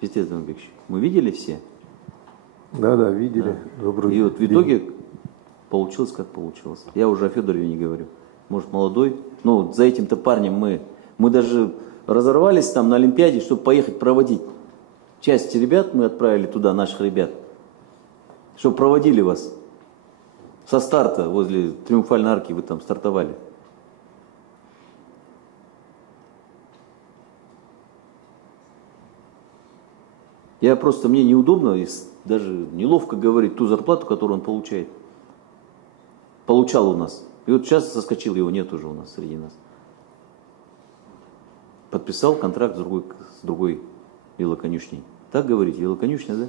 Житец Дмитриевич, мы видели все, Да, видели. Добрый И вот в день. итоге получилось, как получилось. Я уже о Федорове не говорю. Может, молодой. Ну, за этим-то парнем мы даже разорвались там на Олимпиаде, чтобы поехать проводить. Часть ребят мы отправили туда, наших ребят, чтобы проводили вас. Со старта возле Триумфальной арки вы там стартовали. Мне неудобно и даже неловко говорить ту зарплату, которую он получает. Получал у нас. И вот сейчас соскочил, его нет уже у нас среди нас. Подписал контракт с другой велоконюшней. Так говорите, велоконюшня, да?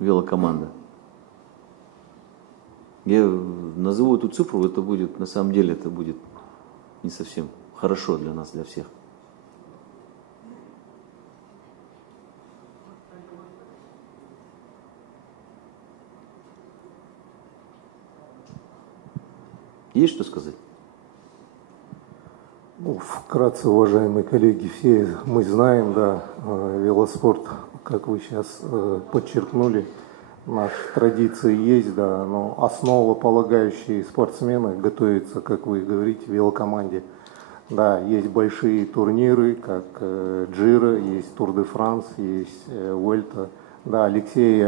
Велокоманда. Я назову эту цифру, это будет, на самом деле, это будет не совсем хорошо для нас, для всех. Есть что сказать? Ну, вкратце, уважаемые коллеги, все мы знаем, да, велоспорт, как вы сейчас подчеркнули, наши традиции есть, да, но основополагающие спортсмены готовятся, как вы говорите, в велокоманде. Да, есть большие турниры, как Джиро, есть Тур де Франс, есть Vuelta. Да, Алексей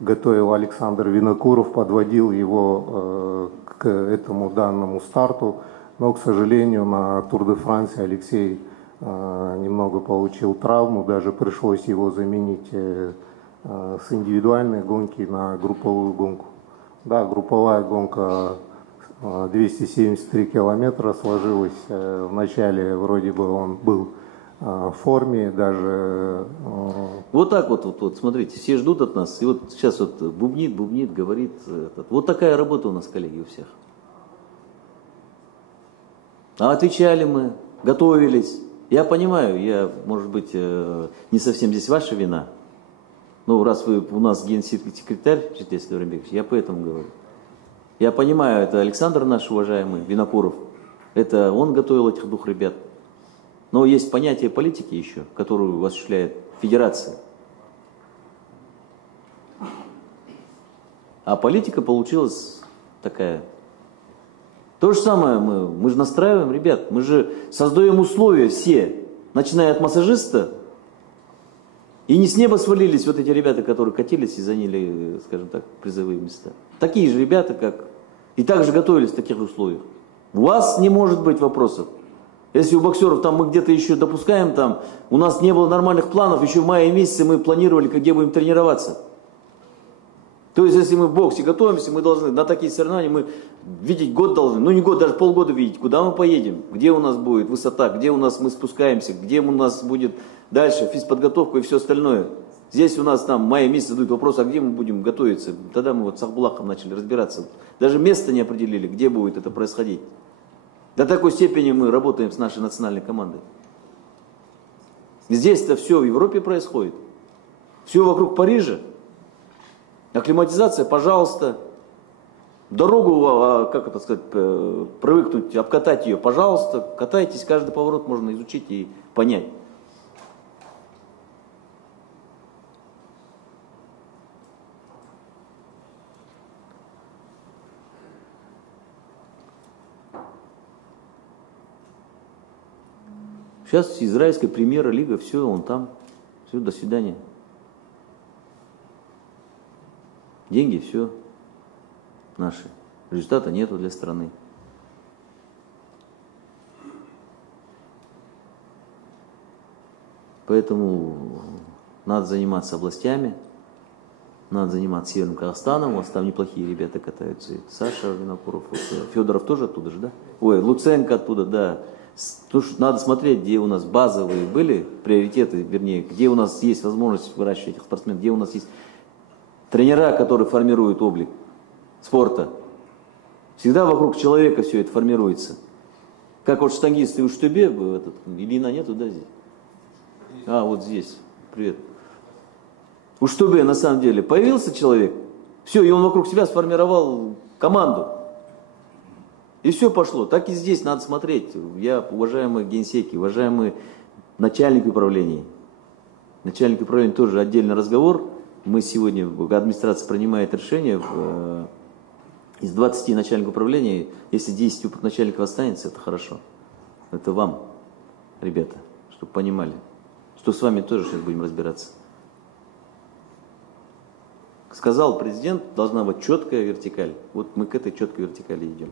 готовил, Александр Винокуров, подводил его к этому данному старту. Но, к сожалению, на Тур де Франсе Алексей немного получил травму, даже пришлось его заменить с индивидуальной гонки на групповую гонку. Да, групповая гонка 273 километра сложилась. Вначале вроде бы он был в форме, даже... Вот так вот, смотрите, все ждут от нас, и вот сейчас вот бубнит, говорит. Вот такая работа у нас, коллеги, у всех. А отвечали мы, готовились. Я понимаю, может быть, не совсем здесь ваша вина. Но раз вы у нас генсекретарь, Четес Лавренбекович, я поэтому говорю. Я понимаю, это Александр наш уважаемый, Винокуров. Это он готовил этих двух ребят. Но есть понятие политики еще, которую осуществляет федерация. А политика получилась такая. То же самое мы же настраиваем, ребят, мы же создаем условия все, начиная от массажиста, и не с неба свалились вот эти ребята, которые катились и заняли, скажем так, призовые места. Такие же ребята, как и также готовились в таких условиях. У вас не может быть вопросов. Если у боксеров там мы где-то еще допускаем, там у нас не было нормальных планов, еще в мае месяце мы планировали, где будем тренироваться. То есть, если мы в боксе готовимся, мы должны на такие соревнования, мы видеть год должны, ну не год, даже полгода видеть, куда мы поедем, где у нас будет высота, где у нас мы спускаемся, где у нас будет дальше физподготовка и все остальное. Здесь у нас там в мае месяце задают вопрос, а где мы будем готовиться. Тогда мы вот с Ахбулахом начали разбираться. Даже место не определили, где будет это происходить. До такой степени мы работаем с нашей национальной командой. Здесь-то все в Европе происходит. Все вокруг Парижа. Акклиматизация, пожалуйста. Дорогу, как это сказать, привыкнуть, обкатать ее, пожалуйста. Катайтесь, каждый поворот можно изучить и понять. Сейчас израильская премьер-лига, все, он там, все, до свидания. Деньги, все, наши. Результата нету для страны. Поэтому надо заниматься областями, надо заниматься Северным Казахстаном, у вас там неплохие ребята катаются. И Саша Винокуров, вот, Федоров тоже оттуда же, да? Ой, Луценко оттуда, да. Надо смотреть, где у нас базовые были приоритеты, вернее, где у нас есть возможность выращивать этих спортсменов, где у нас есть тренера, которые формируют облик спорта. Всегда вокруг человека все это формируется. Как вот штангисты в Уштубе, Ильина нету, да, здесь? А, вот здесь. Привет. В Уштубе, на самом деле, появился человек, все, и он вокруг себя сформировал команду. И все пошло. Так и здесь надо смотреть. Я, уважаемые генсеки, уважаемые начальники управления. Начальники управления тоже отдельный разговор. мы сегодня, администрация принимает решение, из 20 начальников управления, если 10 начальников останется, это хорошо. Это вам, ребята, чтобы понимали, что с вами тоже сейчас будем разбираться. Сказал президент, должна быть четкая вертикаль. Вот мы к этой четкой вертикали идем.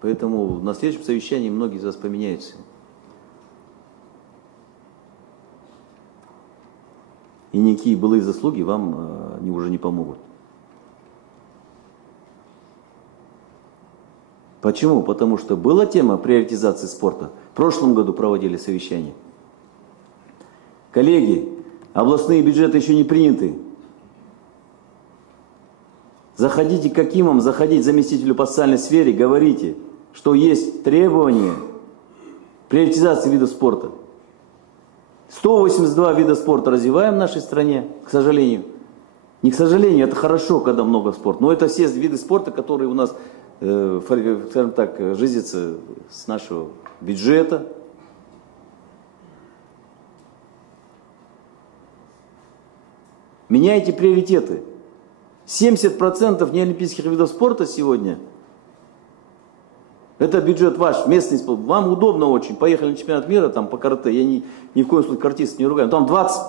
Поэтому на следующем совещании многие из вас поменяются. И никакие былые заслуги вам уже не помогут. Почему? Потому что была тема приоритизации спорта. В прошлом году проводили совещание. Коллеги, областные бюджеты еще не приняты. Заходите к Акимам, заходите к заместителю по социальной сфере, говорите, что есть требования приоритизации видов спорта. 182 вида спорта развиваем в нашей стране, к сожалению. Не к сожалению, это хорошо, когда много спорта. Но это все виды спорта, которые у нас, скажем так, жизнятся с нашего бюджета. Меняйте приоритеты. 70% неолимпийских видов спорта сегодня это бюджет ваш, местный спорт. Вам удобно очень. Поехали на чемпионат мира там, по карате. Я ни в коем случае картистов не ругаю. Там 20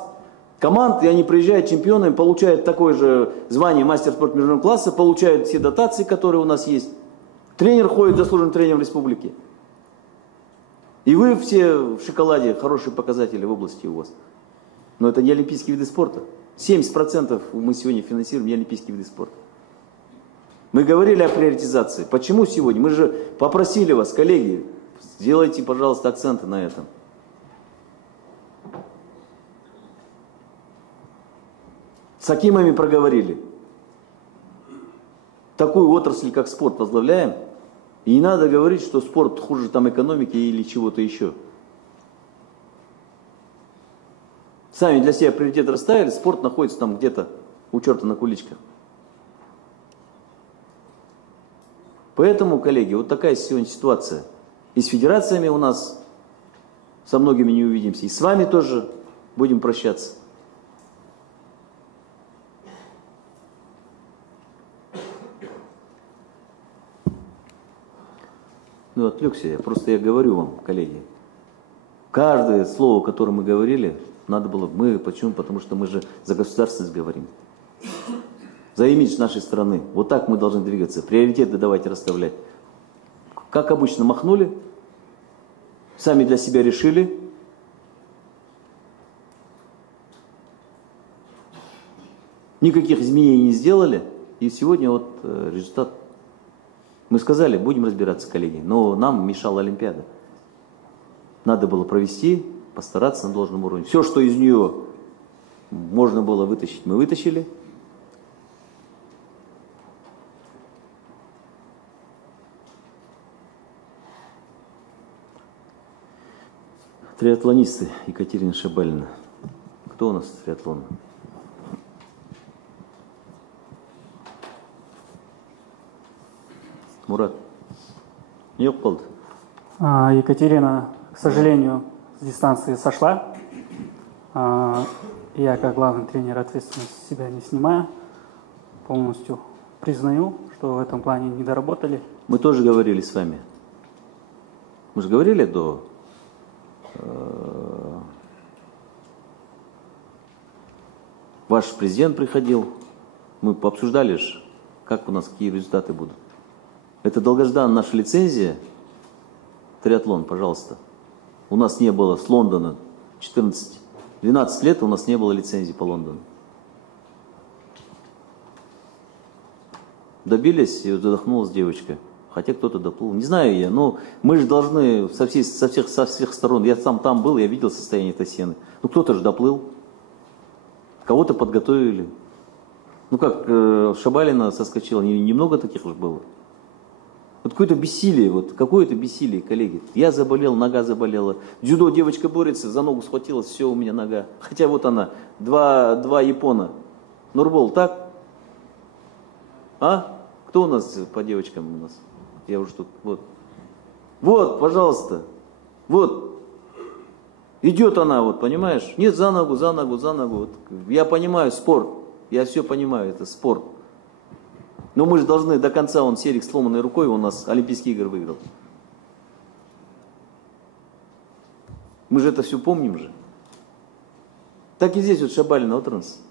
команд, и они приезжают чемпионами, получают такое же звание мастер спорта международного класса, получают все дотации, которые у нас есть. Тренер ходит заслуженным тренером республики. И вы все в шоколаде, хорошие показатели в области у вас. Но это не олимпийские виды спорта. 70% мы сегодня финансируем не олимпийские виды спорта. Мы говорили о приоритизации. Почему сегодня? Мы же попросили вас, коллеги, сделайте, пожалуйста, акценты на этом. С акимами проговорили. Такую отрасль, как спорт, возглавляем. И не надо говорить, что спорт хуже там экономики или чего-то еще. Сами для себя приоритет расставили, спорт находится там где-то у черта на куличках. Поэтому, коллеги, вот такая сегодня ситуация. И с федерациями у нас со многими не увидимся. И с вами тоже будем прощаться. Ну, отвлекся я. Просто я говорю вам, коллеги. Каждое слово, которое мы говорили, надо было... Почему? Потому что мы же за государственность говорим. За имидж нашей страны. Вот так мы должны двигаться. Приоритеты давайте расставлять. Как обычно, махнули, сами для себя решили. Никаких изменений не сделали. И сегодня вот результат. Мы сказали, будем разбираться, коллеги. Но нам мешала Олимпиада. Надо было провести, постараться на должном уровне. Все, что из нее можно было вытащить, мы вытащили. Триатлонисты Екатерина Шабалина. Кто у нас с триатлона? Мурат. Не упал. Екатерина, к сожалению, с дистанции сошла. Я, как главный тренер, ответственность с себя не снимаю. Полностью признаю, что в этом плане не доработали. Мы тоже говорили с вами. Мы же говорили до... Ваш президент приходил. Мы пообсуждали же, как у нас, какие результаты будут. Это долгожданная наша лицензия. Триатлон, пожалуйста. У нас не было с Лондона 12 лет у нас не было лицензии по Лондону. Добились, и задохнулась девочка. Хотя кто-то доплыл. Не знаю я, но мы же должны со всех сторон. Я сам там был, я видел состояние этой сены. Ну кто-то же доплыл. Кого-то подготовили. Ну как, Шабалина соскочила, немного таких уж было. Вот какое-то бессилие, коллеги. Я заболел, нога заболела. Дзюдо девочка борется, за ногу схватилась, все, у меня нога. Хотя вот она, два япона. Нурбол, так? А? Кто у нас по девочкам у нас? Я уже тут, вот. Вот, пожалуйста. Вот. Идет она, вот, понимаешь? Нет, за ногу, за ногу, за ногу. Вот. Я понимаю спорт. Я все понимаю, это спорт. Но мы же должны до конца, он Серик сломанной рукой у нас Олимпийские игры выиграл. Мы же это все помним же. Так и здесь вот Шабалина Отренс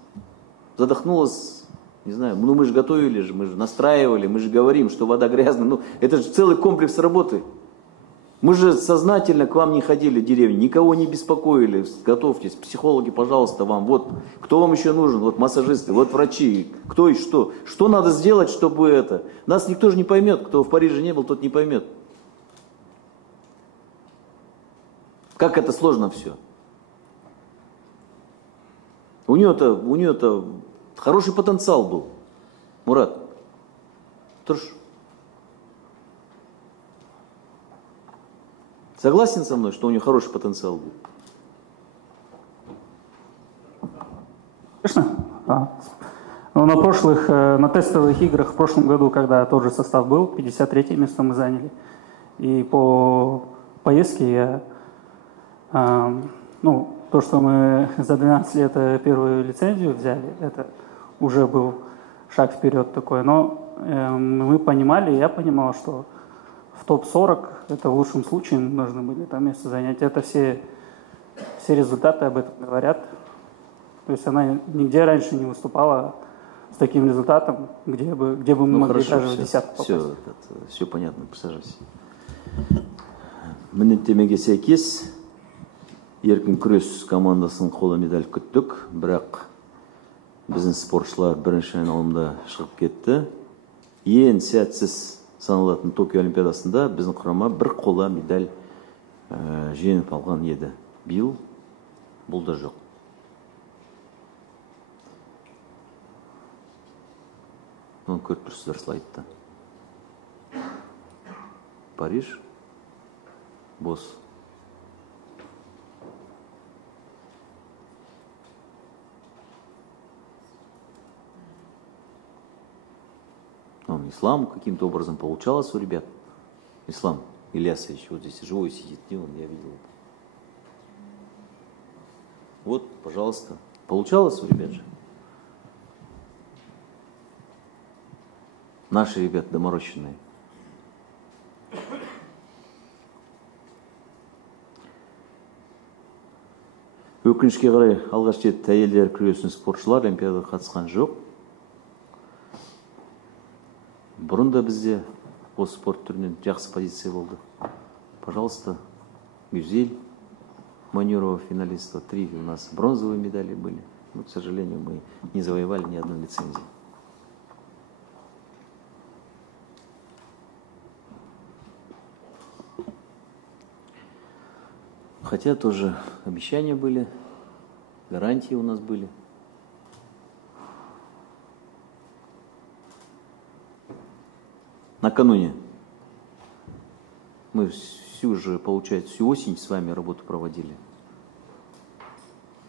задохнулась, не знаю, ну мы же готовили же, мы же настраивали, мы же говорим, что вода грязная. Ну, это же целый комплекс работы. Мы же сознательно к вам не ходили в деревню, никого не беспокоили, готовьтесь, психологи, пожалуйста, вам, вот, кто вам еще нужен, вот массажисты, вот врачи, кто и что. Что надо сделать, чтобы это? Нас никто же не поймет, кто в Париже не был, тот не поймет. Как это сложно все. У нее-то хороший потенциал был, Мурат. Тоже. Согласен со мной, что у нее хороший потенциал был? Конечно. Да. Но на тестовых играх в прошлом году, когда тот же состав был, 53-е место мы заняли. И по поездке то, что мы за 12 лет первую лицензию взяли, это уже был шаг вперед такой. Но мы понимали, я понимал, что в топ-40 это в лучшем случае должны были там место занять. Это все результаты об этом говорят. То есть она нигде раньше не выступала с таким результатом, где бы мы могли даже в десятку попасть. Все понятно, присаживайся. Міндеттемеге сәйкес еркін күрес командасын қола медаль күттік, бірақ біздің спортшылар бірінші айналымда шығып кетті. Ең сәтсіз саналатын Токио Олимпиадасында біздің құрама бір қола медаль жеңіп алған еді. Биыл бұл да жоқ. Оны көріп тұрсыздар слайдта. Париж бос. Ислам каким-то образом получалось у ребят. Ислам Ильясович вот здесь живой сидит, не он, я видел. Вот, пожалуйста. Получалось у ребят же. Наши ребята доморощенные. Өкінішке қарай алғаш рет әйелдер күресінің спортшылар Олимпиадаға қатысқан жоқ. Бұрын да бізде осы спорт түрінен жақсы позиция болды. Пожалуйста, Гюзель Манюрова, финалиста, 3 у нас бронзовые медали были. Но, к сожалению, мы не завоевали ни одной лицензии. Хотя тоже обещания были, гарантии у нас были. Накануне мы получается, всю осень с вами работу проводили.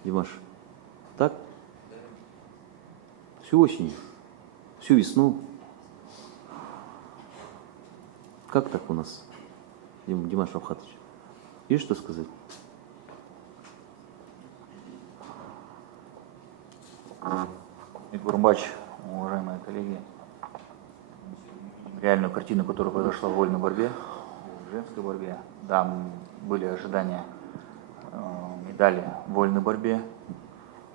Димаш, так? Всю осень, всю весну. Как так у нас, Димаш Равхатович? Есть что сказать? Гурмбач, уважаемые коллеги, реальную картину, которая произошла в вольной борьбе, в женской борьбе. Да, были ожидания медали в вольной борьбе,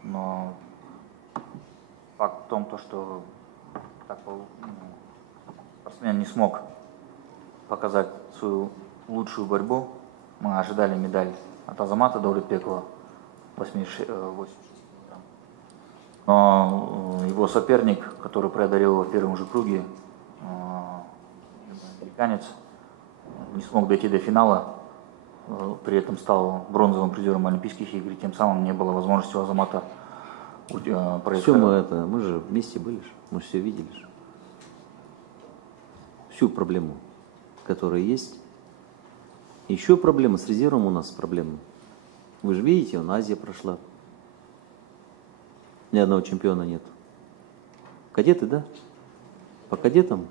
но факт в том, что спортсмен не смог показать свою лучшую борьбу. Мы ожидали медаль от Азамата Даулетбекова 86 кг. Но его соперник, который преодолел его в первом же круге, американец, не смог дойти до финала, при этом стал бронзовым призером Олимпийских игр, и тем самым не было возможности у Азамата проиграть. Все мы же вместе были, мы все видели. Всю проблему, которая есть. Еще проблема с резервом у нас проблема. Вы же видите, Азия прошла. Ни одного чемпиона нет. Кадеты, да? По кадетам?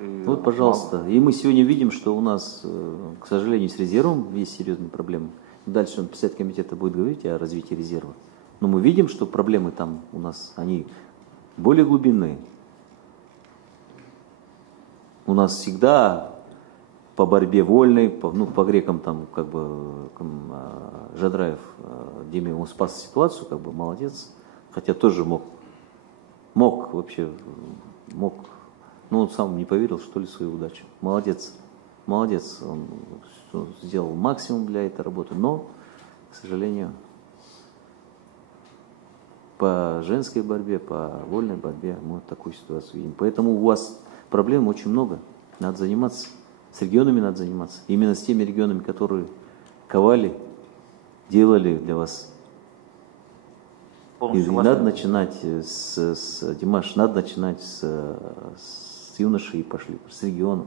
И вот, пожалуйста. И мы сегодня видим, что у нас, к сожалению, с резервом есть серьезные проблемы. Дальше он, председатель комитета, будет говорить о развитии резерва. Но мы видим, что проблемы там у нас, они более глубинные. У нас всегда по борьбе вольной, по грекам там как бы Жадраев, Диме, он спас ситуацию, как бы молодец. Хотя тоже мог, ну он сам не поверил, что ли, в свою удачу. Молодец, он сделал максимум для этой работы, но, к сожалению, по женской борьбе, по вольной борьбе мы такую ситуацию видим. Поэтому у вас проблем очень много, надо заниматься, с регионами надо заниматься, именно с теми регионами, которые ковали, делали для вас. И надо начинать Димаш, надо начинать с юношей и пошли, с регионов.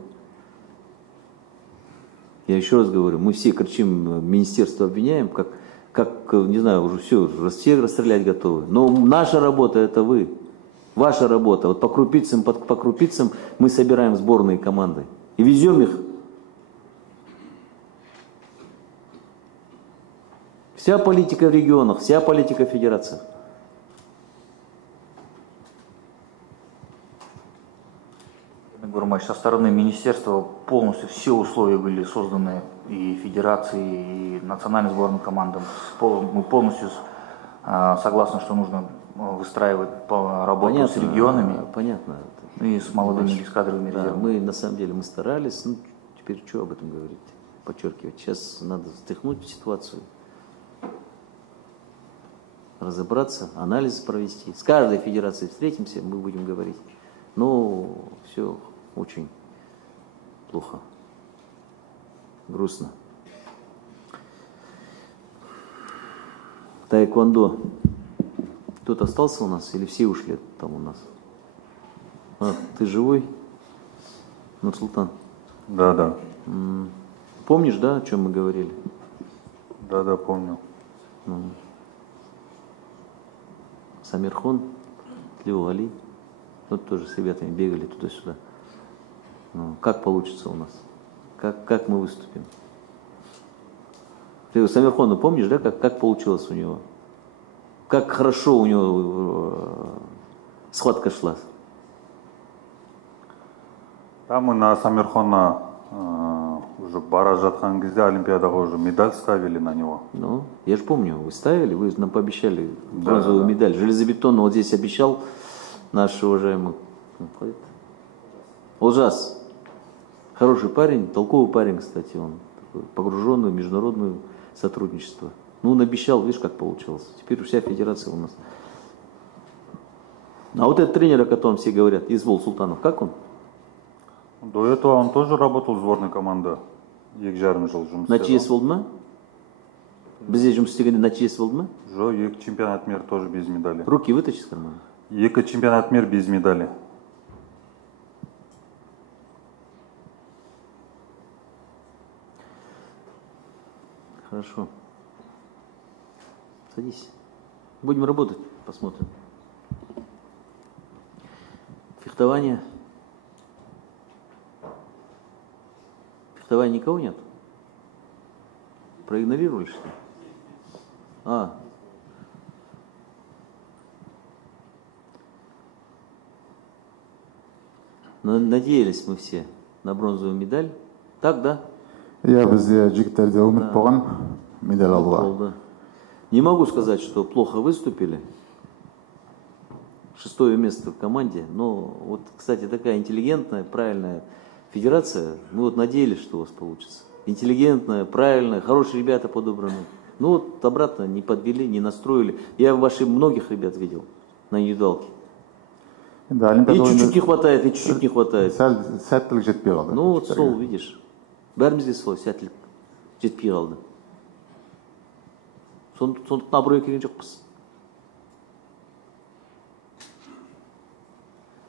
Я еще раз говорю, мы все кричим, министерство обвиняем, как не знаю, уже все расстрелять готовы. Но наша работа это вы, ваша работа. Вот по крупицам мы собираем сборные команды и везем их. Вся политика в регионах, вся политика в федерациях. Гурмач, со стороны министерства полностью все условия были созданы и федерации, и национальным сборным командам. Мы полностью согласны, что нужно выстраивать работу с регионами. Понятно. И с молодыми кадровыми резервами. Мы на самом деле старались, теперь что об этом говорить, подчеркивать. Сейчас надо вздохнуть в ситуацию, разобраться, анализ провести. С каждой федерацией встретимся, мы будем говорить. Но все очень плохо, грустно. Таэквондо. Кто-то остался у нас или все ушли там у нас? Ты живой? Нурсултан? Да. Помнишь, да, о чем мы говорили? Да, помню. Самирхон, Тлеугали. Вот тоже с ребятами бегали туда-сюда. Как получится у нас? Как мы выступим? Ты Самирхона помнишь, да, как получилось у него? Как хорошо у него схватка шла? Да, мы на Самирхона уже бара жатқан кезде Олимпиадаға уже медаль ставили на него. Ну, я же помню, вы ставили, вы нам пообещали бронзовую медаль. Железобетонно вот здесь обещал наш уважаемый Олжас. Хороший парень, толковый парень, кстати, он такой, погруженный в международное сотрудничество. Он обещал, видишь, как получилось. Теперь вся федерация у нас. А вот этот тренер, о котором все говорят, Избол Султанов, как он? До этого он тоже работал в сборной команде. Нәтижесі болды ма? Бізде жұмыс істегенде нәтижесі болды ма? Жоқ, екі чемпионат мира тоже без медали. Руки вытащи из кармана. Екі чемпионат мира без медали. Хорошо. Садись. Будем работать, посмотрим. Фехтование. Фехтования никого нет? Проигнорировали, что ли? Надеялись мы все на бронзовую медаль. Так, да? Медаль алуға. Не могу сказать, что плохо выступили. 6-е место в команде. Но вот, кстати, такая интеллигентная, правильная федерация. Мы вот надеялись, что у вас получится. Интеллигентная, правильная, хорошие ребята подобраны. Ну вот обратно не подвели, не настроили. Я ваших многих ребят видел на индивидуалке. И чуть-чуть не хватает, и чуть-чуть не хватает. Сәттілік жетпей қалды. Ну вот сол, видишь. Бәрімізде солай сәттілік жетпей қалды. Сондықтан абырой келген жоқпыз.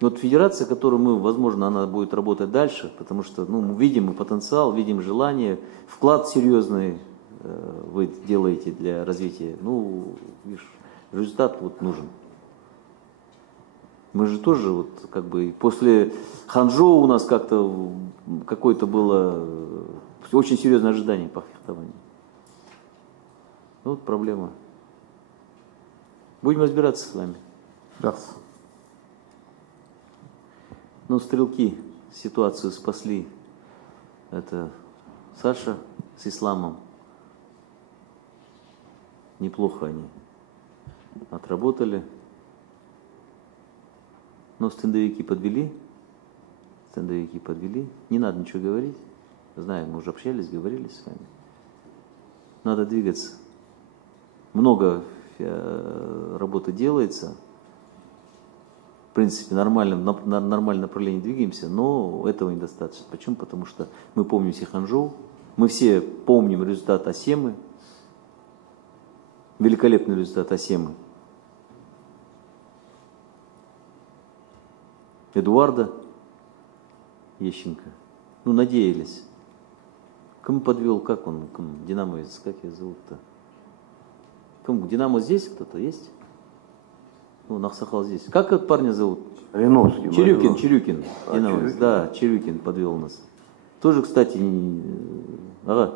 Вот федерация, которую мы, возможно, она будет работать дальше, потому что мы видим потенциал, видим желание, вклад серьезный вы делаете для развития. Видишь, результат вот нужен. Мы же тоже вот как бы после Ханчжоу у нас как-то какое-то было очень серьезное ожидание по фехтованию. Вот проблема. Будем разбираться с вами. Жақсы. Ну, стрелки ситуацию спасли. Это Саша с Исламом. Неплохо они отработали. Но стендовики подвели. Не надо ничего говорить. Знаю, мы уже общались, говорили с вами. Надо двигаться. Много работы делается. В принципе, на нормальном направлении двигаемся, но этого недостаточно. Почему? Потому что мы помним все Ханчжоу, мы все помним результат Асемы, великолепный результат Асемы. Эдуарда Ещенко. Ну, надеялись. Кому подвел, как он, динамовец, как его зовут-то? Кому? Динамо здесь кто-то есть? Ну, Нахсахал здесь. Как этот парня зовут? Риновский. Чирюкин. Динамовец. Да, Чирюкин подвел нас. Тоже, кстати, ага.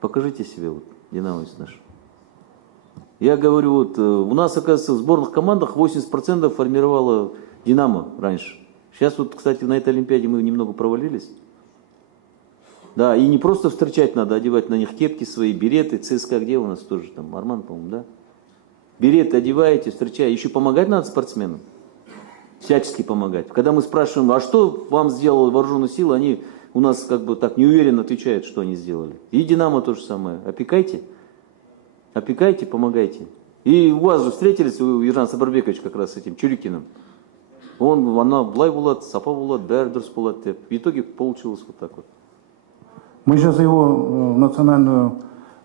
Покажите себе, вот, динамовец наш. Я говорю, вот, у нас, оказывается, в сборных командах 80% формировало Динамо раньше. Сейчас вот, кстати, на этой Олимпиаде мы немного провалились. Да, и не просто встречать надо, одевать на них кепки свои, береты. ЦСКА где у нас тоже там? Арман, по-моему, да? Береты одеваете, встречаете. Еще помогать надо спортсменам. Всячески помогать. Когда мы спрашиваем, а что вам сделали вооруженные силы, они у нас как бы так неуверенно отвечают, что они сделали. И Динамо то же самое. Опекайте, помогайте. И у вас же встретились, Ержан Сабарбекович как раз с этим Чурикиным. Она былай болады, сапа болады, бәрі дұрыс болады деп. В итоге получилось вот так вот. Мы сейчас его в национальную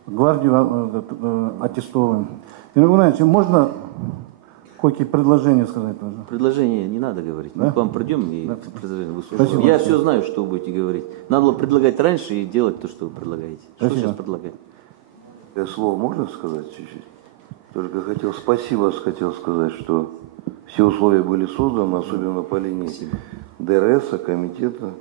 гвардию аттестовываем. Юрий Иванович, можно какие предложения сказать тоже? Предложение не надо говорить. Да? Мы к вам придем и предложение выслушаем. Спасибо. Я все знаю, что вы будете говорить. Надо было предлагать раньше и делать то, что вы предлагаете. Спасибо. Что сейчас предлагаете? Слово можно сказать чуть-чуть? Только хотел сказать, что все условия были созданы, особенно по линии ДРС, комитета.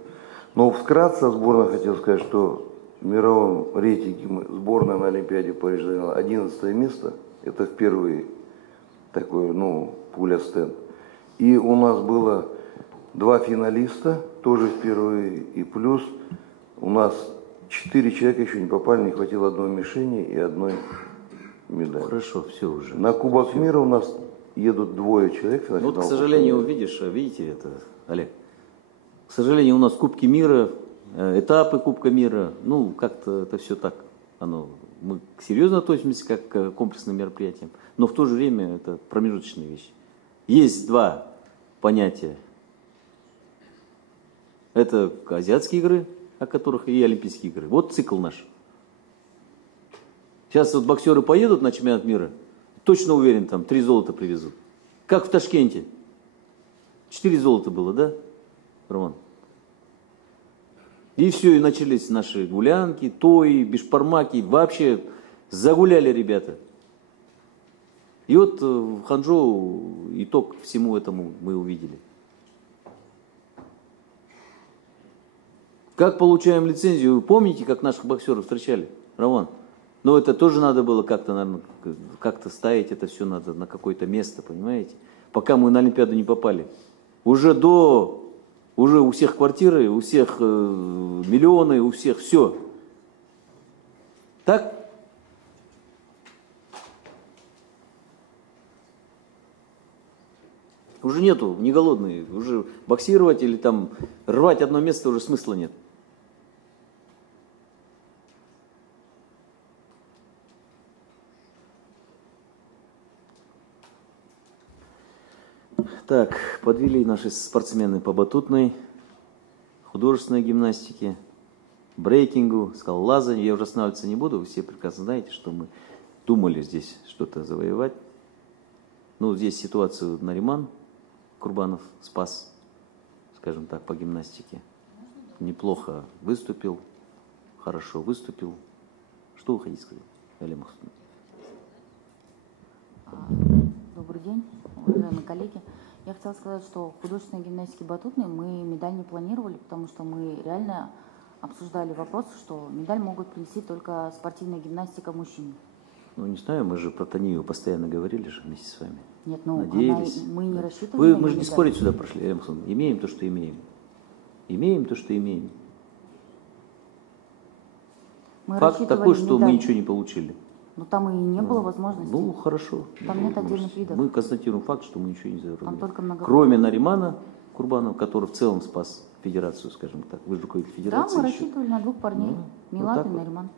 Но вкратце сборная хотел сказать, что в мировом рейтинге сборная на Олимпиаде Парижа заняла 11 место. Это впервые такой, пуля стенд. И у нас было 2 финалиста, тоже впервые. И плюс у нас 4 человека еще не попали, не хватило одной мишени и одной медали. Хорошо, все уже. На Кубок мира у нас едут 2 человек. Вот, к сожалению, видите это, Олег? К сожалению, у нас Кубки мира, этапы Кубка мира, как-то это все так. Мы серьезно относимся как к комплексным мероприятиям, но в то же время это промежуточные вещи. Есть 2 понятия. Это азиатские игры, о которых и Олимпийские игры. Вот цикл наш. Сейчас вот боксеры поедут на чемпионат мира, точно уверен, там 3 золота привезут. Как в Ташкенте. 4 золота было, да, Роман? И все, и начались наши гулянки, тои, бешпармаки. Вообще загуляли ребята. И вот в Ханчжоу итог всему этому мы увидели. Как получаем лицензию? Вы помните, как наших боксеров встречали, Роман? Но это тоже надо было как-то, наверное, как-то ставить это все надо на какое-то место, понимаете? Пока мы на Олимпиаду не попали. Уже у всех квартиры, у всех миллионы, у всех все. Так? Уже нету, не голодные. Уже боксировать или там рвать одно место уже смысла нет. Так, подвели наши спортсмены по батутной, художественной гимнастике, брейкингу, скалолазанию. Я уже останавливаться не буду, вы все прекрасно знаете, что мы думали здесь что-то завоевать. Здесь ситуацию Нариман Курбанов спас, скажем так, по гимнастике. Неплохо выступил, хорошо выступил. Что вы хотите сказать, Галя Махсудовна? Добрый день, уважаемые коллеги. Я хотела сказать, что в художественной гимнастике батутной мы медаль не планировали, потому что мы реально обсуждали вопрос, что медаль могут принести только спортивная гимнастика мужчин. Ну, не знаю, мы же про Танию постоянно говорили же вместе с вами. Нет, ну, надеялись. мы не рассчитывали. Мы же не спорить сюда прошли, Эмсон. Имеем то, что имеем. Имеем то, что имеем. Мы Факт такой, что мы ничего не получили. Но там и не было возможности. Ну, хорошо. Там нет отдельных видов. Мы констатируем факт, что мы ничего не заработали. Там только много. Кроме Наримана Курбанова, который в целом спас федерацию, скажем так. Вы же руководитель федерации. Да, мы рассчитывали на двух парней. Милат и вот. Нариман.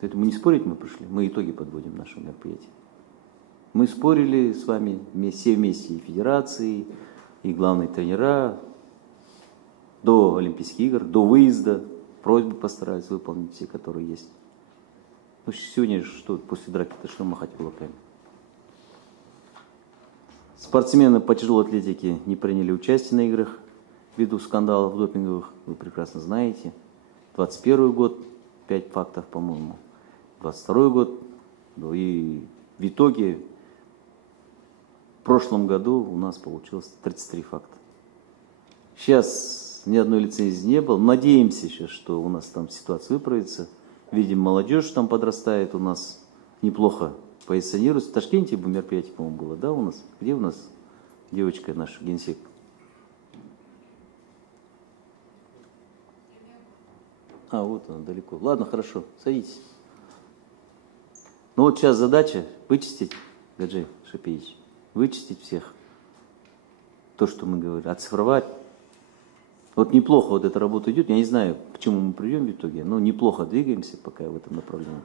Поэтому не спорить мы пришли. Мы итоги подводим нашего мероприятия. Мы спорили с вами все вместе, и федерации, и главные тренера, до Олимпийских игр, до выезда. Просьбы постарались выполнить все, которые есть. Ну, сегодня что, после драки-то что махать кулаками? Спортсмены по тяжелой атлетике не приняли участие на играх ввиду скандалов допинговых, вы прекрасно знаете. 21 год, 5 фактов, по-моему. 22 год, и в итоге в прошлом году у нас получилось 33 факта. Сейчас ни одной лицензии не было. Надеемся сейчас, что у нас там ситуация выправится. Видим, молодежь там подрастает у нас неплохо позиционируется. В Ташкенте мероприятие, по-моему, было, да, у нас? Где у нас девочка наша, генсек? А, вот она, далеко. Ладно, хорошо, садитесь. Ну вот сейчас задача вычистить, Гаджи Шапеевич, вычистить всех. То, что мы говорим, оцифровать. Вот неплохо вот эта работа идет. Я не знаю, к чему мы придем в итоге, но неплохо двигаемся пока в этом направлении.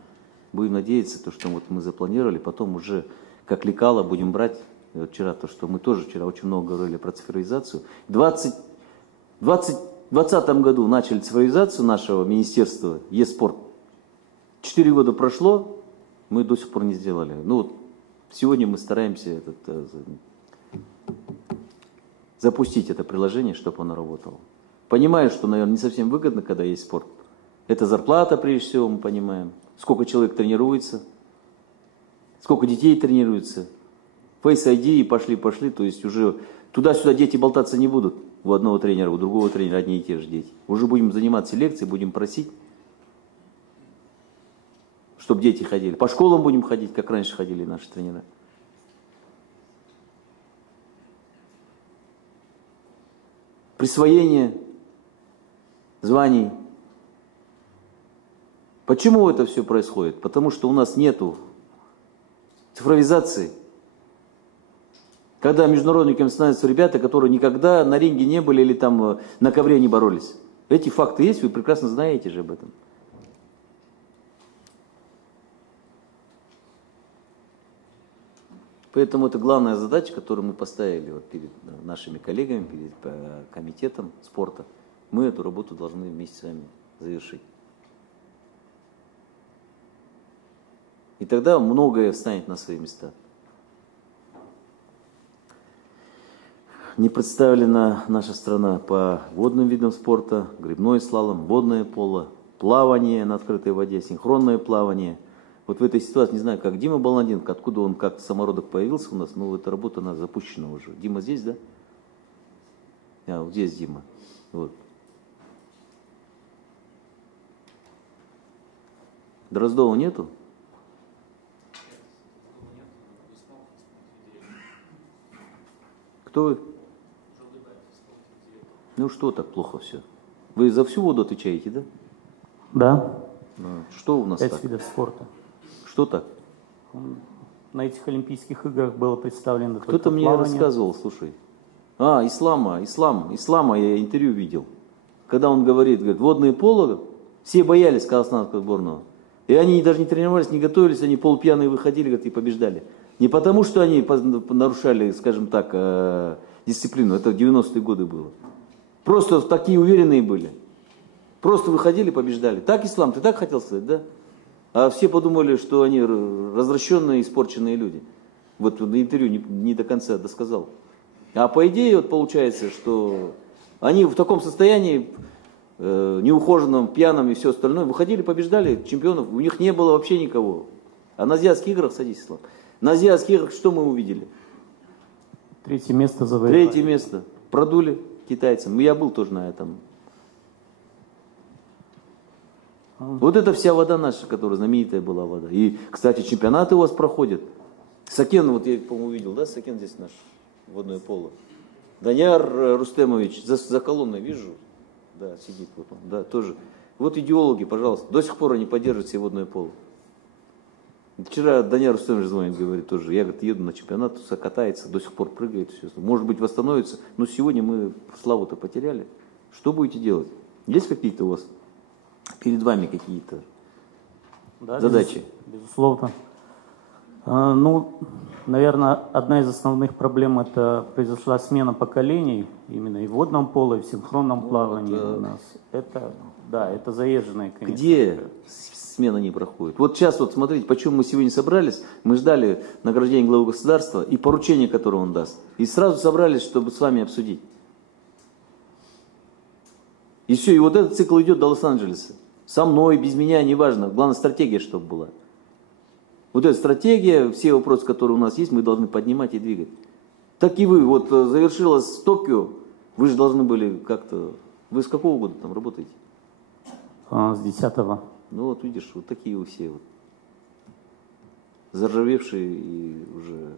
Будем надеяться, то, что вот мы запланировали, потом уже как лекало будем брать. И вот вчера то, что мы тоже вчера очень много говорили про цифровизацию. В 2020 году начали цифровизацию нашего министерства Е-спорт. 4 года прошло, мы до сих пор не сделали. Ну вот сегодня мы стараемся запустить это приложение, чтобы оно работало. Понимаю, что, наверное, не совсем выгодно, когда есть спорт. Это зарплата, прежде всего, мы понимаем. Сколько человек тренируется, сколько детей тренируется. Face ID и пошли. То есть уже туда-сюда дети болтаться не будут. У одного тренера, у другого тренера одни и те же дети. Уже будем заниматься лекцией, будем просить, чтобы дети ходили. По школам будем ходить, как раньше ходили наши тренера. Присвоение званий. Почему это все происходит? Потому что у нас нету цифровизации. Когда международниками становятся ребята, которые никогда на ринге не были или там на ковре не боролись. Эти факты есть, вы прекрасно знаете же об этом. Поэтому это главная задача, которую мы поставили вот перед нашими коллегами, перед комитетом спорта. Мы эту работу должны вместе с вами завершить. И тогда многое встанет на свои места. Не представлена наша страна по водным видам спорта, гребной слалом, водное поло, плавание на открытой воде, синхронное плавание. Вот в этой ситуации, не знаю, как Дима Баландин, откуда он как самородок появился у нас, но эта работа, она запущена уже. Дима здесь, да? А, вот здесь Дима. Вот. Дроздова нету? Кто вы? Ну что так плохо все? Вы за всю воду отвечаете, да? Да. Что у нас 5 так? видов спорта. Что так? На этих Олимпийских играх было представлено Кто-то мне плавание. рассказывал, слушай. Ислама я интервью видел. Когда он говорит, водное поло, все боялись казахстанского сборного. И они даже не тренировались, не готовились, они полупьяные выходили, говорит, и побеждали. Не потому, что они нарушали, скажем так, дисциплину, это в 90-е годы было. Просто такие уверенные были. Просто выходили, побеждали. Так, Ислам, ты так хотел сказать, да? А все подумали, что они развращенные, испорченные люди. Вот на интервью не до конца досказал. А по идее, вот получается, что они в таком состоянии, неухоженном, пьяном и все остальное, выходили, побеждали чемпионов, у них не было вообще никого. А на азиатских играх, садись, Ислам, на азиатских играх что мы увидели? 3-е место завоевали. 3-е место. Продули китайцам. Я был тоже на этом. Вот это вся вода наша, которая знаменитая была вода. И, кстати, чемпионаты у вас проходят. Сакен, вот я, по-моему, видел, да, Сакен здесь наш, водное поло. Даняр Рустемович, за колонной вижу, да, сидит вот он, да, тоже. Вот идеологи, пожалуйста, до сих пор они поддерживают себе водное поло. Вчера Даняр Рустемович звонит, говорит тоже, я, говорит, еду на чемпионат, катается, до сих пор прыгает, все. Может быть, восстановится, но сегодня мы славу-то потеряли. Что будете делать? Есть какие-то у вас перед вами какие-то задачи? Безусловно. Ну, наверное, одна из основных проблем — это произошла смена поколений, именно и в водном поло, и в синхронном плавании у нас. Это, да, это заезженные, конечно. Где смена не проходит? Вот сейчас, вот смотрите, почему мы сегодня собрались, мы ждали награждения главы государства и поручения, которое он даст. И сразу собрались, чтобы с вами обсудить. И все, и вот этот цикл идет до Лос-Анджелеса. Со мной, без меня, неважно. Главное, стратегия, чтобы была. Вот эта стратегия, все вопросы, которые у нас есть, мы должны поднимать и двигать. Так и вы, вот завершилось Токио, вы же должны были как-то... Вы с какого года там работаете? С 10-го. Ну вот видишь, вот такие вы все вот. Заржавевшие и уже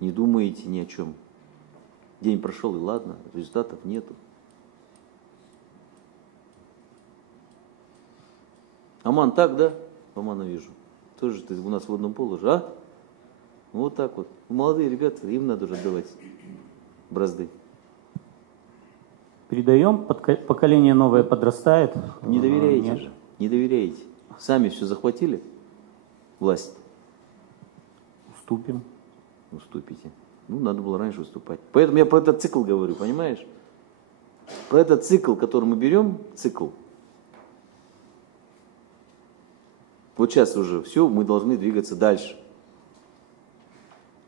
не думаете ни о чем. День прошел и ладно, результатов нету. Аман, так, да? Амана вижу. Тоже ты у нас в водном поло же, а? Вот так вот. Молодые ребята, им надо уже отдавать бразды. Передаем, поколение новое подрастает. Не доверяете же, не доверяете. Сами все захватили, власть. Уступим. Уступите. Ну, надо было раньше уступать. Поэтому я про этот цикл говорю, понимаешь? Про этот цикл, который мы берем, цикл. Вот сейчас уже все, мы должны двигаться дальше.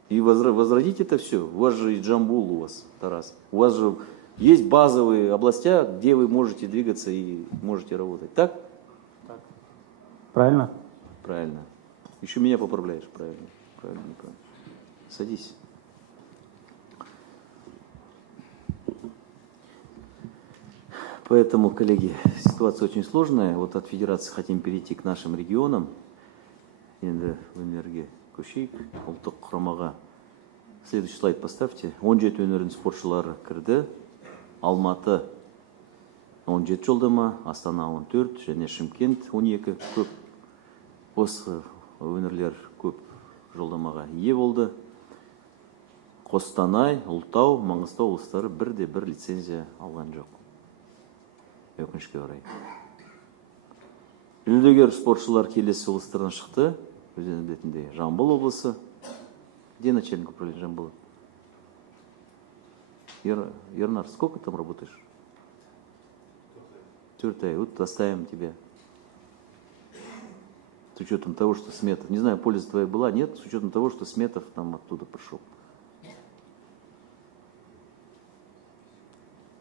И возродить это все. У вас же и Джамбул у вас, Тарас. У вас же есть базовые областя, где вы можете двигаться и можете работать. Так? Так. Правильно? Правильно. Еще меня поправляешь. Правильно. Правильно, неправильно. Садись. Поэтому, коллеги, ситуация очень сложная. Вот от федерации хотим перейти к нашим регионам. Енді өнерге көшейік. Ұлттық құрамаға. Следующий слайд поставьте. 17 өнердің спортшылары кірді. Алматы 17 жолдама, Астана 14 және Шымкент 12 көп. Осы өнерлер көп жолдамаға ие болды. Қостанай, Ұлытау, Маңғыстау облыстары бірде-бір лицензия алған жоқ. Өкінішке орай. Жүлдегер спортшылар келесі облыстардан шықты. Өздеріңіз білетіндей Жамбыл облысы. Где начальник управления Жамбыла? Ернар, сколько там работаешь? 4 вот оставим тебя. С учетом того, что Сметов, не знаю, польза твоя была, нет, с учетом того, что Сметов там оттуда пришел.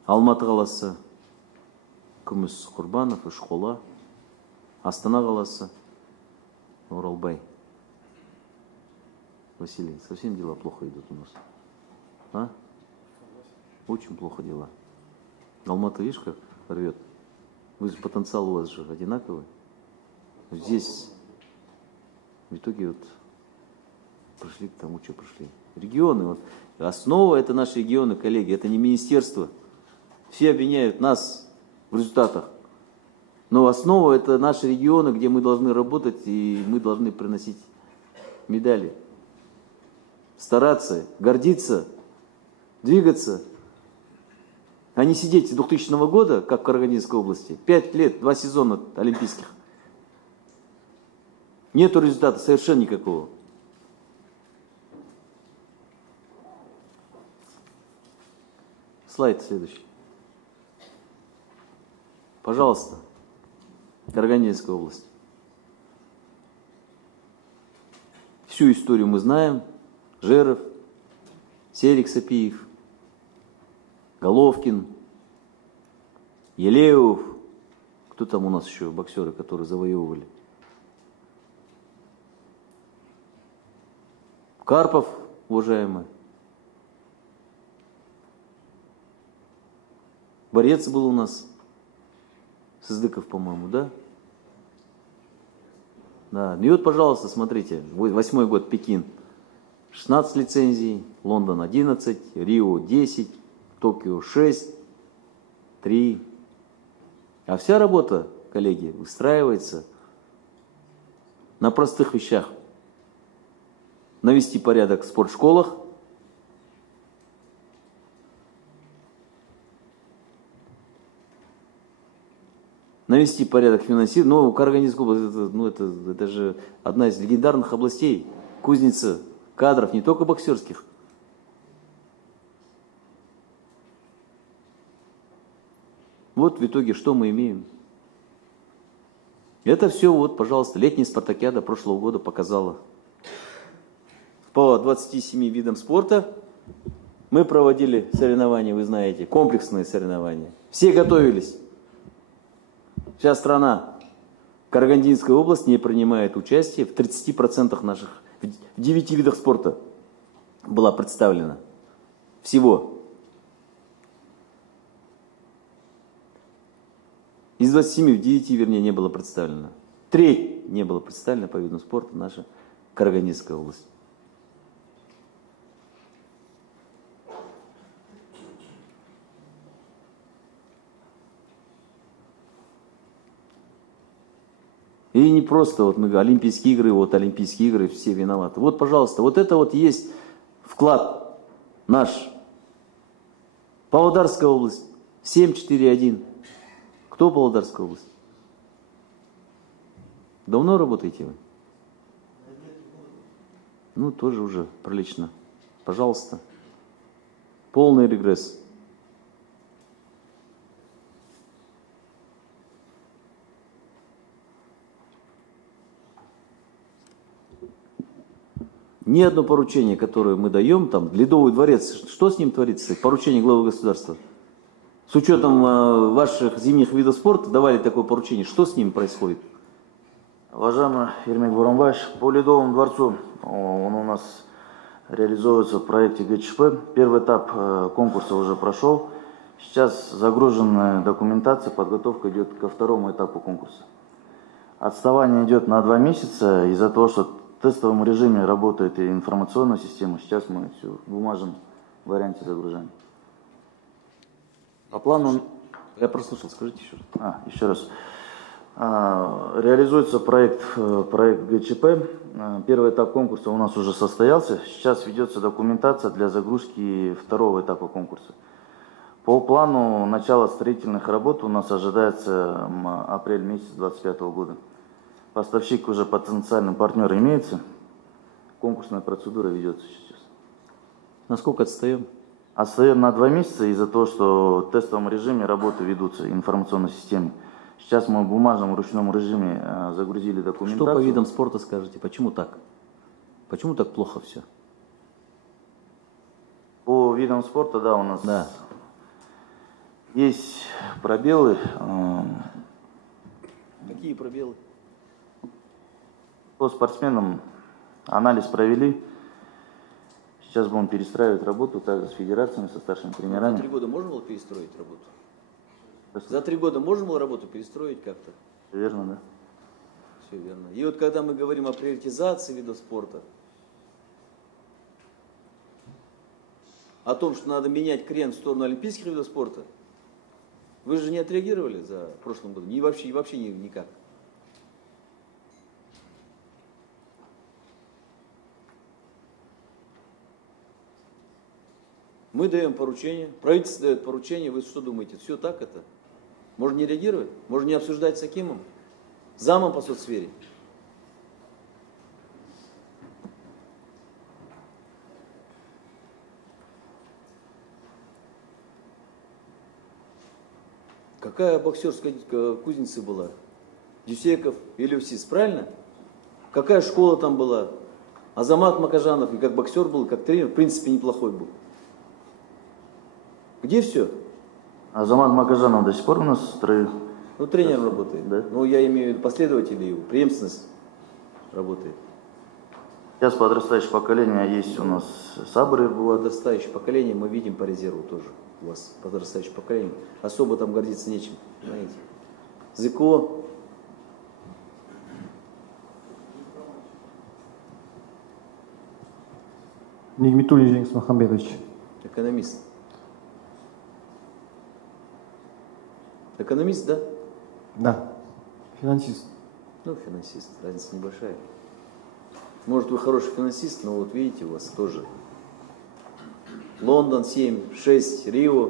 Алматы қаласы, Күміс Құрбанов, Үшқола, Астана қаласы, Оралбай. Василий, совсем дела плохо идут у нас. А? Очень плохо дела. Алматы, видишь, как рвет? Потенциал у вас же одинаковый. Здесь в итоге вот пришли к тому, что пришли. Регионы, вот. Основа — это наши регионы, коллеги, это не министерство. Все обвиняют нас в результатах. Но основа — это наши регионы, где мы должны работать и мы должны приносить медали. Стараться, гордиться, двигаться. А не сидеть с 2000 года, как в Карагандинской области, 5 лет, 2 сезона олимпийских. Нету результата совершенно никакого. Слайд следующий. Пожалуйста. Карагандинская область. Всю историю мы знаем. Жеров, Серик Сапиев, Головкин, Елеев. Кто там у нас еще боксеры, которые завоевывали? Карпов, уважаемый. Борец был у нас. Сыздыков, по-моему, да? Да. И вот, пожалуйста, смотрите, 8-й год Пекин. 16 лицензий, Лондон 11, Рио 10, Токио 6, 3. А вся работа, коллеги, выстраивается на простых вещах. Навести порядок в спортшколах, навести порядок в финансировании. Ну, Карагандинская область, это же одна из легендарных областей, кузница кадров, не только боксерских. Вот в итоге что мы имеем? Это все, вот, пожалуйста, летняя спартакиада прошлого года показала. По 27 видам спорта мы проводили соревнования, вы знаете, комплексные соревнования. Все готовились. Вся страна, Карагандинская область не принимает участие в 30% наших, в 9 видах спорта была представлена. Всего. Из 27 в 9, вернее, не было представлено. Треть не было представлено по видам спорта наша Карагандинская область. И не просто, вот мы говорим, Олимпийские игры, все виноваты. Вот, пожалуйста, вот это вот есть вклад наш. Павлодарская область, 7-4-1. Кто Павлодарская область? Давно работаете вы? Ну, тоже уже прилично. Пожалуйста. Полный регресс. Ни одно поручение, которое мы даем, там, Ледовый дворец, что с ним творится? Поручение главы государства. С учетом ваших зимних видов спорта давали такое поручение. Что с ним происходит? Уважаемый Ермек Бурамбаевич, по Ледовому дворцу он у нас реализуется в проекте ГЧП. Первый этап конкурса уже прошел. Сейчас загруженная документация, подготовка идет ко второму этапу конкурса. Отставание идет на 2 месяца из-за того, что в тестовом режиме работает и информационная система. Сейчас мы все в бумажном варианте загружаем. По плану... Я прослушал, скажите еще раз. Еще раз. Реализуется проект ГЧП. Первый этап конкурса у нас уже состоялся. Сейчас ведется документация для загрузки второго этапа конкурса. По плану начала строительных работ у нас ожидается апрель месяц 2025 года. Поставщик уже потенциальный партнер имеется. Конкурсная процедура ведется сейчас. Насколько отстаем? Отстаем на 2 месяца из-за того, что в тестовом режиме работы ведутся информационной системе. Сейчас мы в бумажном ручном режиме загрузили документацию. Что по видам спорта скажете? Почему так? Почему так плохо все? По видам спорта, да, у нас есть пробелы. Какие пробелы? По спортсменам анализ провели. Сейчас будем перестраивать работу также с федерациями, со старшими тренерами. За 3 года можно было перестроить работу? За 3 года можно было работу перестроить как-то? Верно, да. Все верно. И вот когда мы говорим о приоритизации видов спорта, о том, что надо менять крен в сторону олимпийских видов спорта, вы же не отреагировали за прошлым годом? И вообще никак. Мы даем поручение, правительство дает поручение, вы что думаете, все так это? Можно не реагировать? Можно не обсуждать с Акимом? Замом по соцсфере? Какая боксерская кузница была? Дюсеков или УСИС, правильно? Какая школа там была? Азамат Макажанов и как боксер был, как тренер, в принципе, неплохой был. Где все? Азамат Макажанов до сих пор у нас тренер. Ну, тренер работает. Да? Ну, я имею в виду последователей его, преемственность работает. Сейчас подрастающее поколение есть у нас Сабры. Подрастающее поколение мы видим по резерву тоже. У вас подрастающее поколение. Особо там гордиться нечем, знаете. Зыко. Нигмитуллин Жеңіс Махамбетович. Экономист. Экономист, да? Да. Финансист. Ну, финансист. Разница небольшая. Может, вы хороший финансист, но вот видите, у вас тоже Лондон 7, 6, Рио,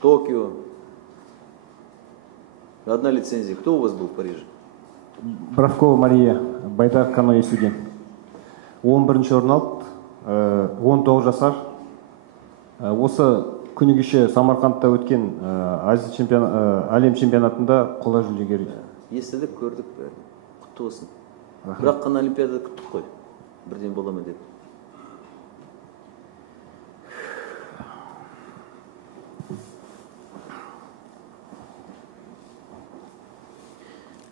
Токио. Одна лицензия. Кто у вас был в Париже? Бравкова Мария, Байдар Каноэ студент. 11-ші орын алды, 19 жасар. Осы күні кеше Самарқандта өткен әлем чемпионатында қола жүлдегер. Естідік, көрдік бәрін. Құтты болсын. Бірақ қана Олимпиадада күттік қой. Бірден бола ма деп.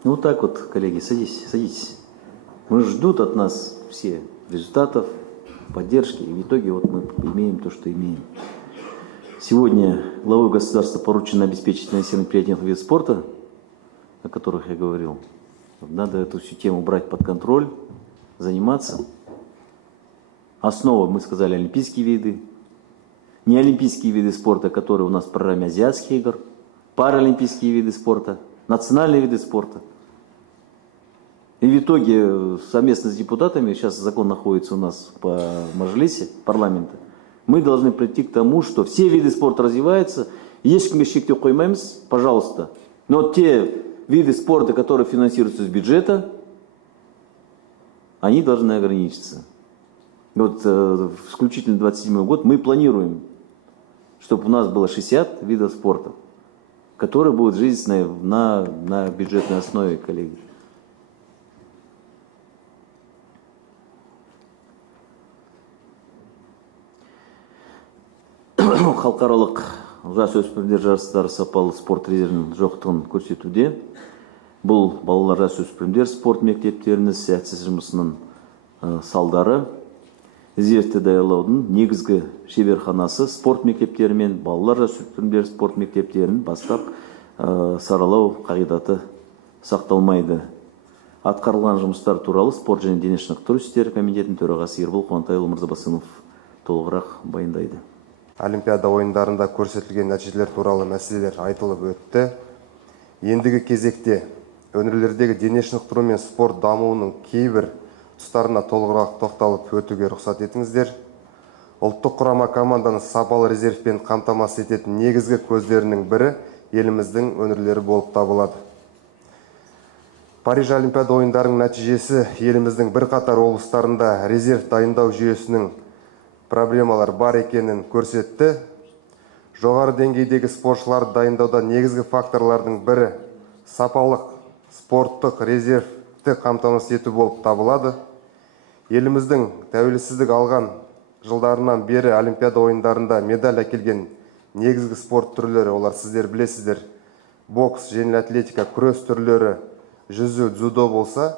Ну вот так вот, коллеги, садитесь. Мы ждут от нас все результатов, поддержки, и в итоге вот мы имеем то, что имеем. Сегодня главой государства поручено обеспечить финансирование мероприятий видов спорта, о которых я говорил. Надо эту всю тему брать под контроль, заниматься. Основа, мы сказали, олимпийские виды, неолимпийские виды спорта, которые у нас в программе азиатских игр, паралимпийские виды спорта, национальные виды спорта. И в итоге совместно с депутатами, сейчас закон находится у нас по Мажилисе парламента, мы должны прийти к тому, что все виды спорта развиваются, ешкімге шектеу қоймаймыз, пожалуйста. Но те виды спорта, которые финансируются из бюджета, они должны ограничиться. Вот включительно 27 год мы планируем, чтобы у нас было 60 видов спорта, которые будут жизненные на бюджетной основе, коллеги. Халықаралық жасөспірімдер жарыстары сапалы спорт резервінің жоқтығын көрсетуде. Бұл балалар жасөспірімдер спорт мектептерінің сәтсіз жұмысының салдары. Резервті даярлаудың негізгі шеберханасы спорт мектептері мен балалар жасөспірімдер спорт мектептерін бастап саралау қағидаты сақталмайды. Атқарылған жұмыстар туралы спорт және дене шынықтыру істері комитетінің төрағасы Ербол Қуантайұлы Мырзабасынов толығырақ баяндайды. Олимпиада ойындарында көрсетілген нәтижелер туралы мәселелер айтылып өтті. Ендігі кезекте өңірлердегі дене шынықтыру мен спорт дамуының кейбір тұстарына толығырақ тоқталып өтуге рұқсат етіңіздер. Ұлттық құрама команданы сапалы резервпен қамтамасыз ететін негізгі көздерінің бірі еліміздің өңірлері болып табылады. Париж Олимпиада ойындарының нәтижесі еліміздің бірқатар облыстарында резерв дайындау жүйесінің проблемалар бар екенін көрсетті. Жоғары деңгейдегі спортшыларды дайындауда негізгі факторлардың бірі сапалық спорттық резервті қамтамасыз ету болып табылады. Еліміздің тәуелсіздік алған жылдарынан бері Олимпиада ойындарында медаль әкелген негізгі спорт түрлері, олар сіздер білесіздер, бокс, жеңіл атлетика, күрес түрлері, жүзу, дзюдо болса,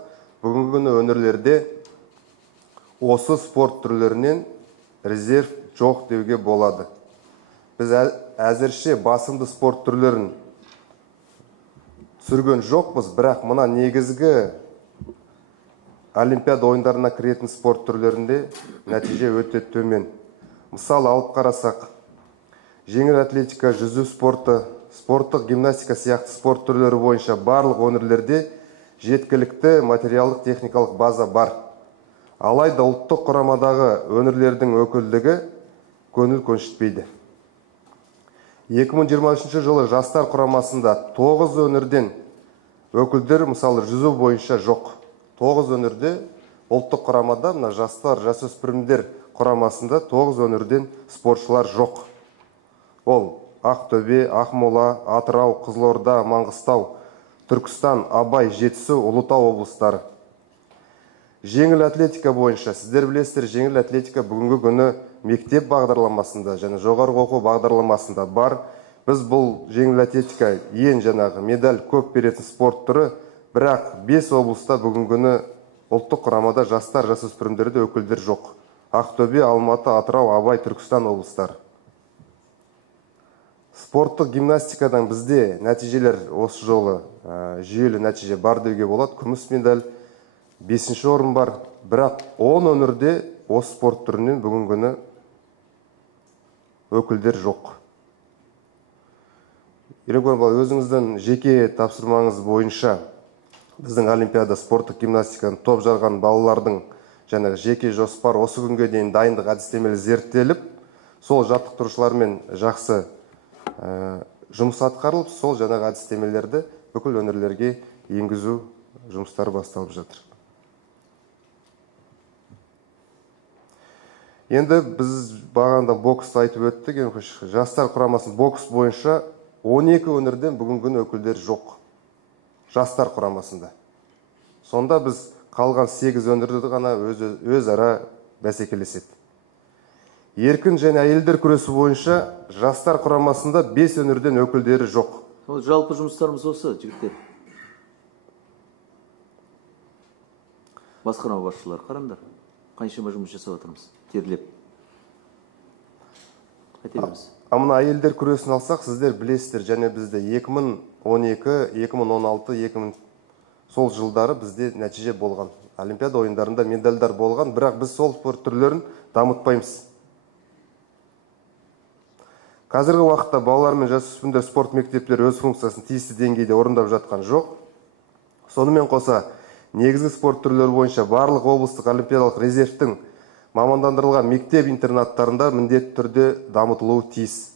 бүгінгі күні өңірлерде осы спорт түрлерінен резерв жоқ деуге болады. Біз әзірше басымды спорт түрлерін түсірген жоқпыз, бірақ мына негізгі Олимпиада ойындарына кіретін спорт түрлерінде нәтиже өте төмен. Мысалы алып қарасақ, жеңіл атлетика, жүзу спорты, спорттық гимнастика сияқты спорт түрлері бойынша барлық өңірлерде жеткілікті материалдық техникалық база бар. Алайда ұлттық құрамадағы өңірлердің өкілдігі көңіл көншітпейді. 2023 жылы жастар құрамасында 9 өңірден өкілдер, мысалы жүзу бойынша жоқ. 9 өңірде ұлттық құрамада, мына жастар, жасөспірімдер құрамасында 9 өңірден спортшылар жоқ. Ол Ақтөбе, Ақмола, Атырау, Қызылорда, Маңғыстау, Түркістан, Абай, Жетісу, Ұлытау облыстары. Жеңіл атлетика бойынша, сіздер білесіздер, жеңіл атлетика бүгінгі күні мектеп бағдарламасында және жоғарғы оқу бағдарламасында бар. Біз бұл жеңіл атлетика ең жаңағы медаль көп беретін спорт түрі, бірақ 5 облыста бүгінгі күні ұлттық құрамада жастар, жасөспірімдерде өкілдер жоқ. Ақтөбе, Алматы, Атырау, Абай, Түркістан облыстары. Спорттық гимнастикадан бізде нәтижелер осы жолы жүйелі нәтиже бар деуге болады. Күміс медаль, 5-ші орын бар, бірақ 10 өңірде осы спорт түрінен бүгінгі күні өкілдер жоқ. Өзіңіздің жеке тапсырмаңыз бойынша біздің Олимпиада спорттық гимнастиканы топ жарған балалардың және жеке жоспар осы күнге дейін дайындық әдістемелі зерттеліп, сол жаттықтырушылармен жақсы жұмыс атқарылып, сол жаңағы әдістемелерді бүкіл өңірлерге енгізу жұмыстары басталып жатыр. Енді біз бағанда боксты айтып өттік, жастар құрамасын бокс бойынша 12 өңірден бүгінгі күні өкілдер жоқ. Жастар құрамасында. Сонда біз қалған 8 өңірді ғана өзара бәсекелеседі. Еркін және әйелдер күресі бойынша жастар құрамасында 5 өңірден өкілдері жоқ. Жалпы жұмыстарымыз осы, жігіттер. Басқарма басшылары, қараңдар. Қаншама жұмыс жасап отырмыз, терлеп. Қайтеміз. Амына әйелдер күресін алсақ, сіздер білесіздер, және бізде 2012, 2016, 2000 сол жылдары бізде нәтиже болған. Олимпиада ойындарында медальдар болған, бірақ біз сол спорт түрлерін дамытпаймыз. Қазіргі уақытта балалар мен жасөспірімдер спорт мектептері өз функциясын тиісті деңгейде орындап жатқан жоқ. Сонымен қоса, негізгі спорт түрлері бойынша барлық облыстық олимпиадалық резервтің мамандандырылған мектеп-интернаттарында міндетті түрде дамытылуы тиіс.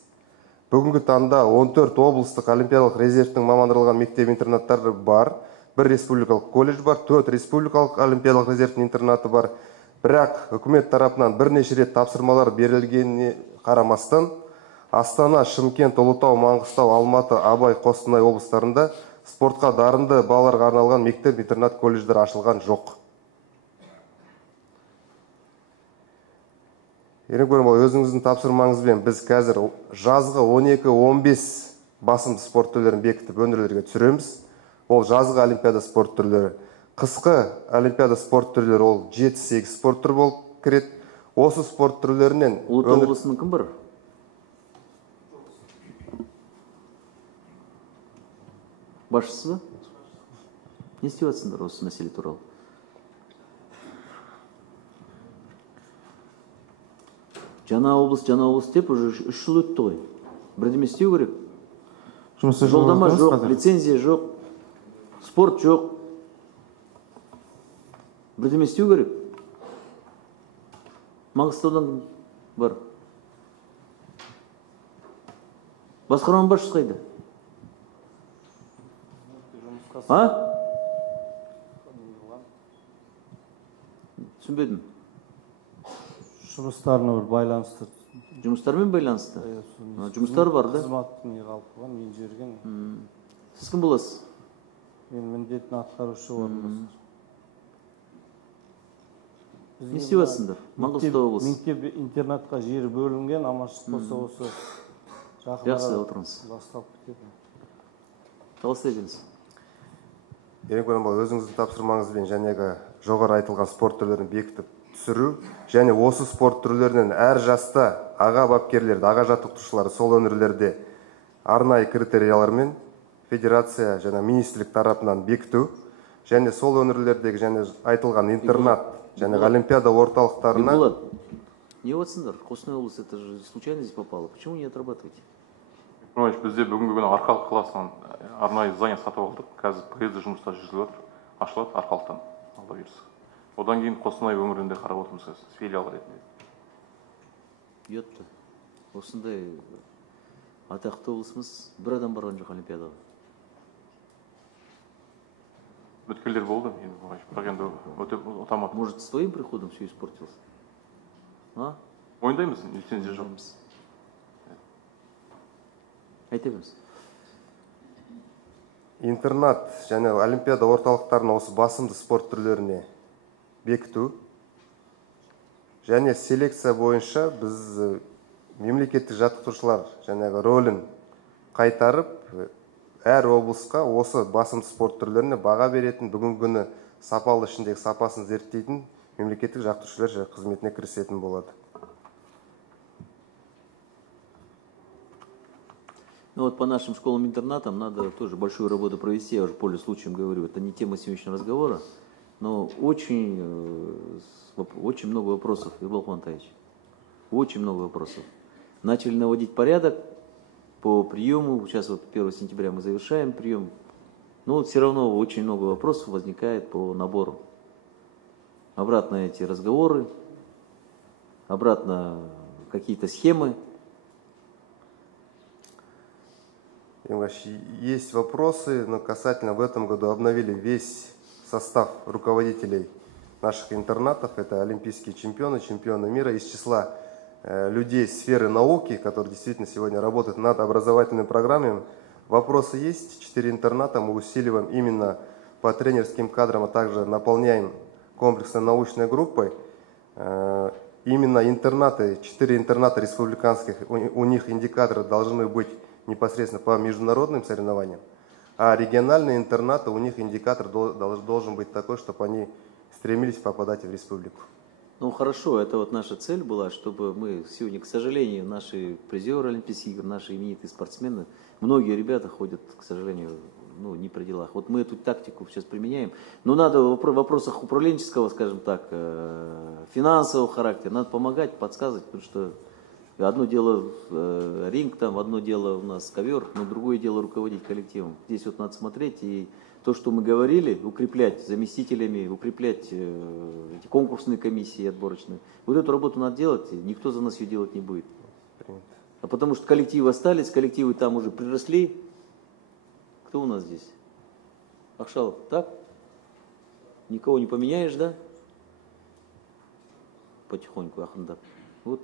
Бүгінгі таңда 14 облыстық олимпиадалық резервтің мамандандырылған мектеп-интернаттары бар, 1 республикалық колледж бар, 4 республикалық олимпиадалық резервтің интернаты бар. Бірақ үкімет тарапынан бірнеше рет тапсырмалар берілгеніне қарамастан, Астана, Шымкент, Ұлытау, Маңғыстау, Алматы, Абай, Қостанай облыстарында спортқа дарынды балаларға арналған мектеп-интернат колледждер ашылған жоқ. Өзіңіздің тапсырмаңызбен біз қазір жазғы 12-15 басым спорт түрлерін бекітіп өңірлерге түсіреміз. Ол жазғы олимпиада спорт түрлері. Қысқы олимпиада спорт түрлері ол 7-8 спорт түрі болып кіреді. Осы спорт түрлерінен Ұлытау облысының кім бар? Басшысы ба? Не істеп жатсыңдар осы мәселе туралы? Жаңа облыс деп уже 3 жыл өтті ғой. Бірдеме істеу керек. Жолдама жоқ, лицензия жоқ, спорт жоқ. Бірдеме істеу керек. Маңғыстаудан бар. Басқарма басшысы қайда? Түсінбедім. Жұмыстарына бір байланысты. Жұмыстармен байланысты? Жұмыстар бар да? Қызматын қалпыған, мен жерген. Сіз кім боласыз? Мен міндетін атқарушы орынбасар. Не істеп жатсыңдар? Маңғыстау облысы. Мектеп интернатқа жері бөлінген, аманшылық болса осы жақсы отырыңыз. Басталып кетеді. Қалыстай беріңіз. Өзіңіздің тапсырмаңызбен жәнегі жоғары айтылған спорт түрлерін бекітіп түсіру, және осы спорт түрлерінен әр жаста аға бапкерлерді, аға жаттықтырушылары сол өңірлерде арнайы критериялармен федерация және министрлік тарапынан бекіту, және сол өңірлердегі және айтылған интернат және олимпиада орталықтарына. Не отсыңдар? Қостанай облысы, это же случайно здесь попало. Почему не отрабатываете? Бізде бүгінгі күні Арқалық қаласынан арнайы здание сатып алдық. Қазір проезд жұмыстары жүргізіліп жатыр. Ашылады Арқалықтан. Алла бұйырса. Одан кейін Қостанай өңірінде қарап отырмыз, филиал ретінде. Ұятты. Осындай атақты облысымыз бір адам барған жоқ олимпиадаға. Өткелдер болды, бірақ енді өте ұтамады. Может, с твоим приходом все испортилось? Ойындаймыз, лицензия жоқ. Айтамыз. Интернат және олимпиада орталықтарына осы басымды спорт түрлеріне бекіту, және селекция бойынша біз мемлекеттік жаттықтырушылар жаңағы рөлін қайтарып, әр облысқа осы басымды спорт түрлеріне баға беретін, бүгінгі күні сапалы ішіндегі сапасын зерттейтін мемлекеттік жаттықтырушылар қызметіне кірісетін болады. Ну вот по нашим школам-интернатам надо тоже большую работу провести, я уже пользуясь случаем говорю, это не тема сегодняшнего разговора, но очень много вопросов, Ибрахим Антаевич. Очень много вопросов. Начали наводить порядок по приему. Сейчас вот 1 сентября мы завершаем прием. Но вот все равно очень много вопросов возникает по набору. Обратно эти разговоры, обратно какие-то схемы. Есть вопросы, но касательно в этом году обновили весь состав руководителей наших интернатов. Это олимпийские чемпионы, чемпионы мира из числа людей сферы науки, которые действительно сегодня работают над образовательными программами. Вопросы есть. 4 интерната мы усиливаем именно по тренерским кадрам, а также наполняем комплексной научной группой. Именно интернаты, 4 интерната республиканских, у них индикаторы должны быть непосредственно по международным соревнованиям, а региональные интернаты, у них индикатор должен быть такой, чтобы они стремились попадать в республику. Ну хорошо, это вот наша цель была, чтобы мы сегодня, к сожалению, наши призеры Олимпийских игр, наши именитые спортсмены, многие ребята ходят, к сожалению, ну, не при делах. Вот мы эту тактику сейчас применяем, но надо в вопросах управленческого, скажем так, финансового характера, надо помогать, подсказывать, потому что одно дело ринг, там, одно дело у нас ковер, но другое дело руководить коллективом. Здесь вот надо смотреть и то, что мы говорили, укреплять заместителями, укреплять эти конкурсные комиссии отборочные. Вот эту работу надо делать, и никто за нас ее делать не будет. А потому что коллективы остались, коллективы там уже приросли. Кто у нас здесь? Ахшалов, так? Никого не поменяешь, да? Потихоньку, ахандап. Вот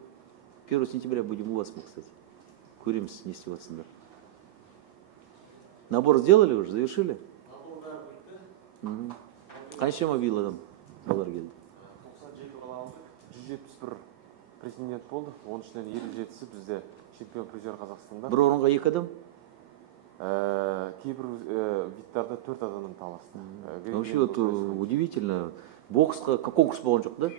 1 сентября будем у вас, мы, кстати. Куримся, не стеваться, да. Набор сделали уже, завершили? Қаншама биыл балалар келді? 97 бала алдық, 171 претендент болды, оның ішінен 57-сі бізде чемпион призер Қазақстанда. Бір орынға 2 адам? Кейбір видтарда 4 адамнан таласты. Вообще вот удивительно, боксқа конкурс болған жоқ, да?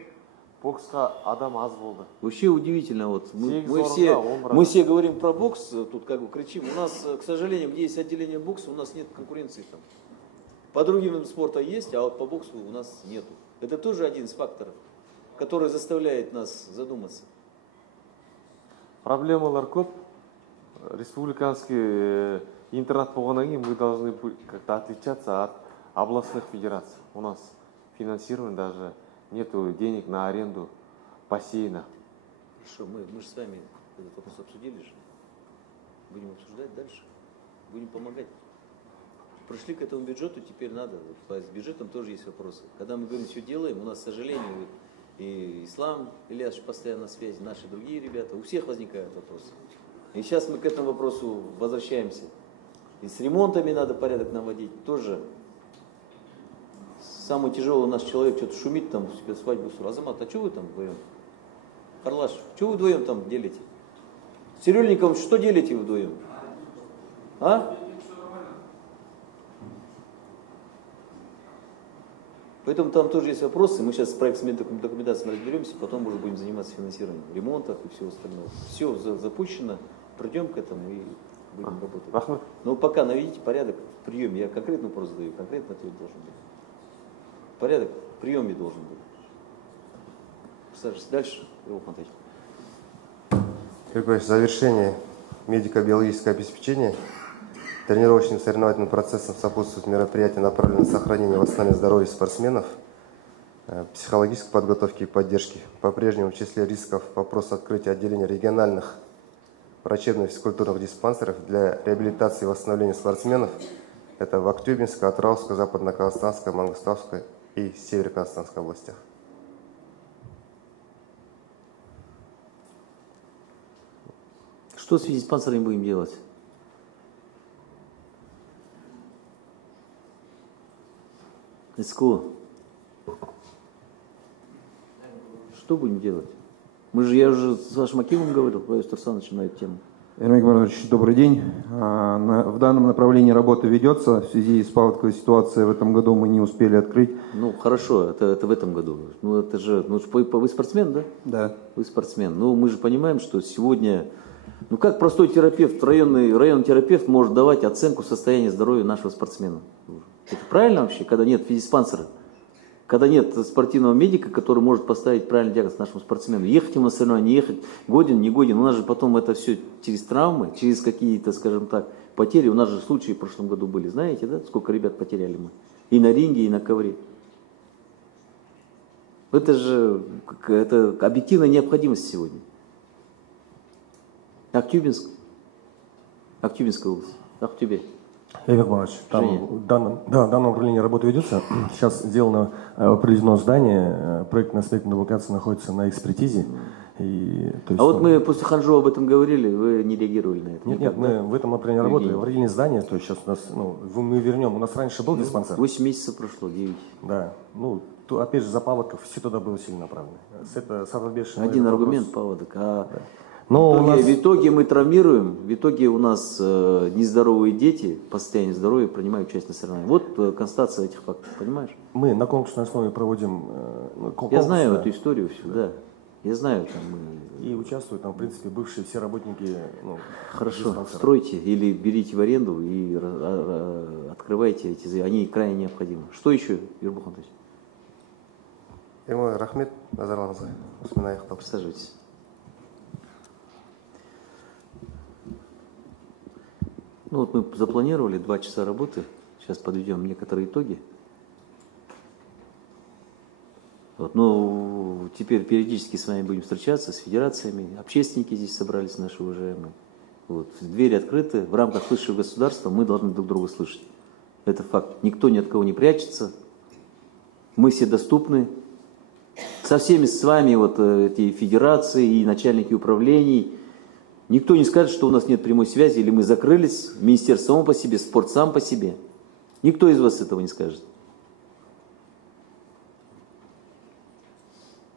Боксқа адам аз болды. Вообще удивительно, вот мы все говорим про бокс, тут как бы кричим. У нас, к сожалению, где есть отделение бокса, у нас нет конкуренции там. По другим видам спорта есть, а вот по боксу у нас нету. Это тоже один из факторов, который заставляет нас задуматься. Проблемалар көп. Республиканский интернат болғаннан кейін мы должны как-то отличаться от областных федераций. У нас финансирование даже нету денег на аренду бассейна. Хорошо, мы же с вами этот вопрос обсудили же. Будем обсуждать дальше. Будем помогать. Пришли к этому бюджету, теперь надо. С бюджетом тоже есть вопросы. Когда мы говорим, все делаем, у нас, к сожалению, и Ислам Ильяс постоянно на связи, наши другие ребята, у всех возникают вопросы. И сейчас мы к этому вопросу возвращаемся. И с ремонтами надо порядок наводить. Тоже самый тяжелый у нас человек что-то шумит там, у себя свадьбу. Азамат, а что вы там вдвоем? Харлаш, что вы вдвоем там делите? С Цирюльниковым что делите вы вдвоем? А? Поэтому там тоже есть вопросы. Мы сейчас с проектной документацией разберемся, потом уже будем заниматься финансированием ремонтов и всего остального. Все запущено, придем к этому и будем работать. Но пока наведите порядок в приеме. Я конкретный вопрос задаю, конкретный ответ должен быть. Порядок в приеме должен быть. Сажись дальше, Иван Антонович. В завершение медико-биологическое обеспечение. Тренировочным соревновательным процессом сопутствует мероприятие, направленное на сохранение и восстановление здоровья спортсменов, психологической подготовки и поддержки. По-прежнему в числе рисков вопрос открытия отделения региональных врачебно-физкультурных диспансеров для реабилитации и восстановления спортсменов. Это в Актюбинской, Атырауской, Западно-Казахстанской, Мангостауской и Северо-Казахстанской областях. Что с диспансерами будем делать? СКО. Что будем делать? Я уже с вашим Акимом говорил, Владимир Тарсановичем, на эту тему. Ермек Марович, добрый день. В данном направлении работа ведется. В связи с паводковой ситуацией в этом году мы не успели открыть. Ну, хорошо, это в этом году. Ну, это же, вы спортсмен, да? Да. Вы спортсмен. Ну, мы же понимаем, что сегодня, как простой терапевт, районный терапевт может давать оценку состояния здоровья нашего спортсмена? Это правильно вообще, когда нет физдиспансера? Когда нет спортивного медика, который может поставить правильный диагноз нашему спортсмену. Ехать ему на соревнования, не ехать, годен, не годен. У нас же потом это все через травмы, через какие-то, скажем так, потери. У нас же случаи в прошлом году были, знаете, да, сколько ребят потеряли мы. И на ринге, и на ковре. Это же это объективная необходимость сегодня. Актюбинск. Актюбинская область. Ахтюбе. Игорь Иванович, там в данном управлении работа ведется. Сейчас сделано определенное здание, проектно-строительная локация находится на экспертизе. И, то есть, вот мы после Ханчжоу об этом говорили, вы не реагировали на это? Нет, мы в этом направлении работаем. Определение здания, то есть сейчас у нас, мы вернем, у нас раньше был диспансер. 8 месяцев прошло, 9. Да, опять же за паводков все туда было сильно направлено. Один аргумент паводок, Но в итоге мы травмируем, в итоге у нас нездоровые дети по состоянию здоровья принимают участие на соревнованиях. Вот констатация этих фактов, понимаешь? Мы на конкурсной основе проводим Я знаю эту историю всю, да. Я знаю, там и участвуют там, в принципе, бывшие все работники. Хорошо, диспансера. стройте или берите в аренду и открывайте эти, они крайне необходимы. Что еще, Ербух Антонович? Рахмет, назарларыңызға. Осымен аяқтап. Присаживайтесь. Вот мы запланировали 2 часа работы. Сейчас подведем некоторые итоги. Теперь периодически с вами будем встречаться, с федерациями. Общественники здесь собрались, наши уважаемые. Двери открыты. В рамках высшего государства мы должны друг друга слышать. Это факт. Никто ни от кого не прячется. Мы все доступны. Со всеми с вами эти федерации и начальники управлений. Никто не скажет, что у нас нет прямой связи, или мы закрылись, министерство само по себе, спорт сам по себе. Никто из вас этого не скажет.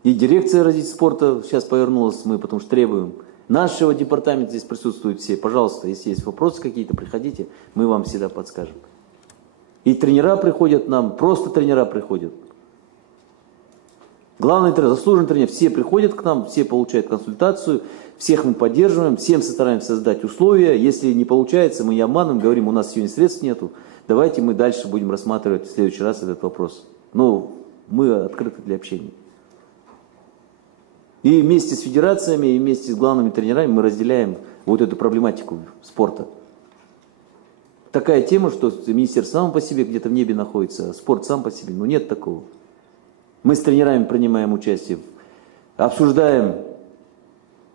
И дирекция развития спорта сейчас повернулась, мы потому что требуем. Нашего департамента здесь присутствуют все. Пожалуйста, если есть вопросы какие-то, приходите, мы вам всегда подскажем. И тренера приходят нам, просто тренера приходят. Главный тренер, заслуженный тренер, все приходят к нам, все получают консультацию, всех мы поддерживаем, всем стараемся создать условия. Если не получается, мы не обманываем, говорим, у нас сегодня средств нету, давайте мы дальше будем рассматривать в следующий раз этот вопрос. Но мы открыты для общения. И вместе с федерациями, и вместе с главными тренерами мы разделяем эту проблематику спорта. Такая тема, что министерство само по себе где-то в небе находится, спорт сам по себе, нет такого. Мы с тренерами принимаем участие, обсуждаем,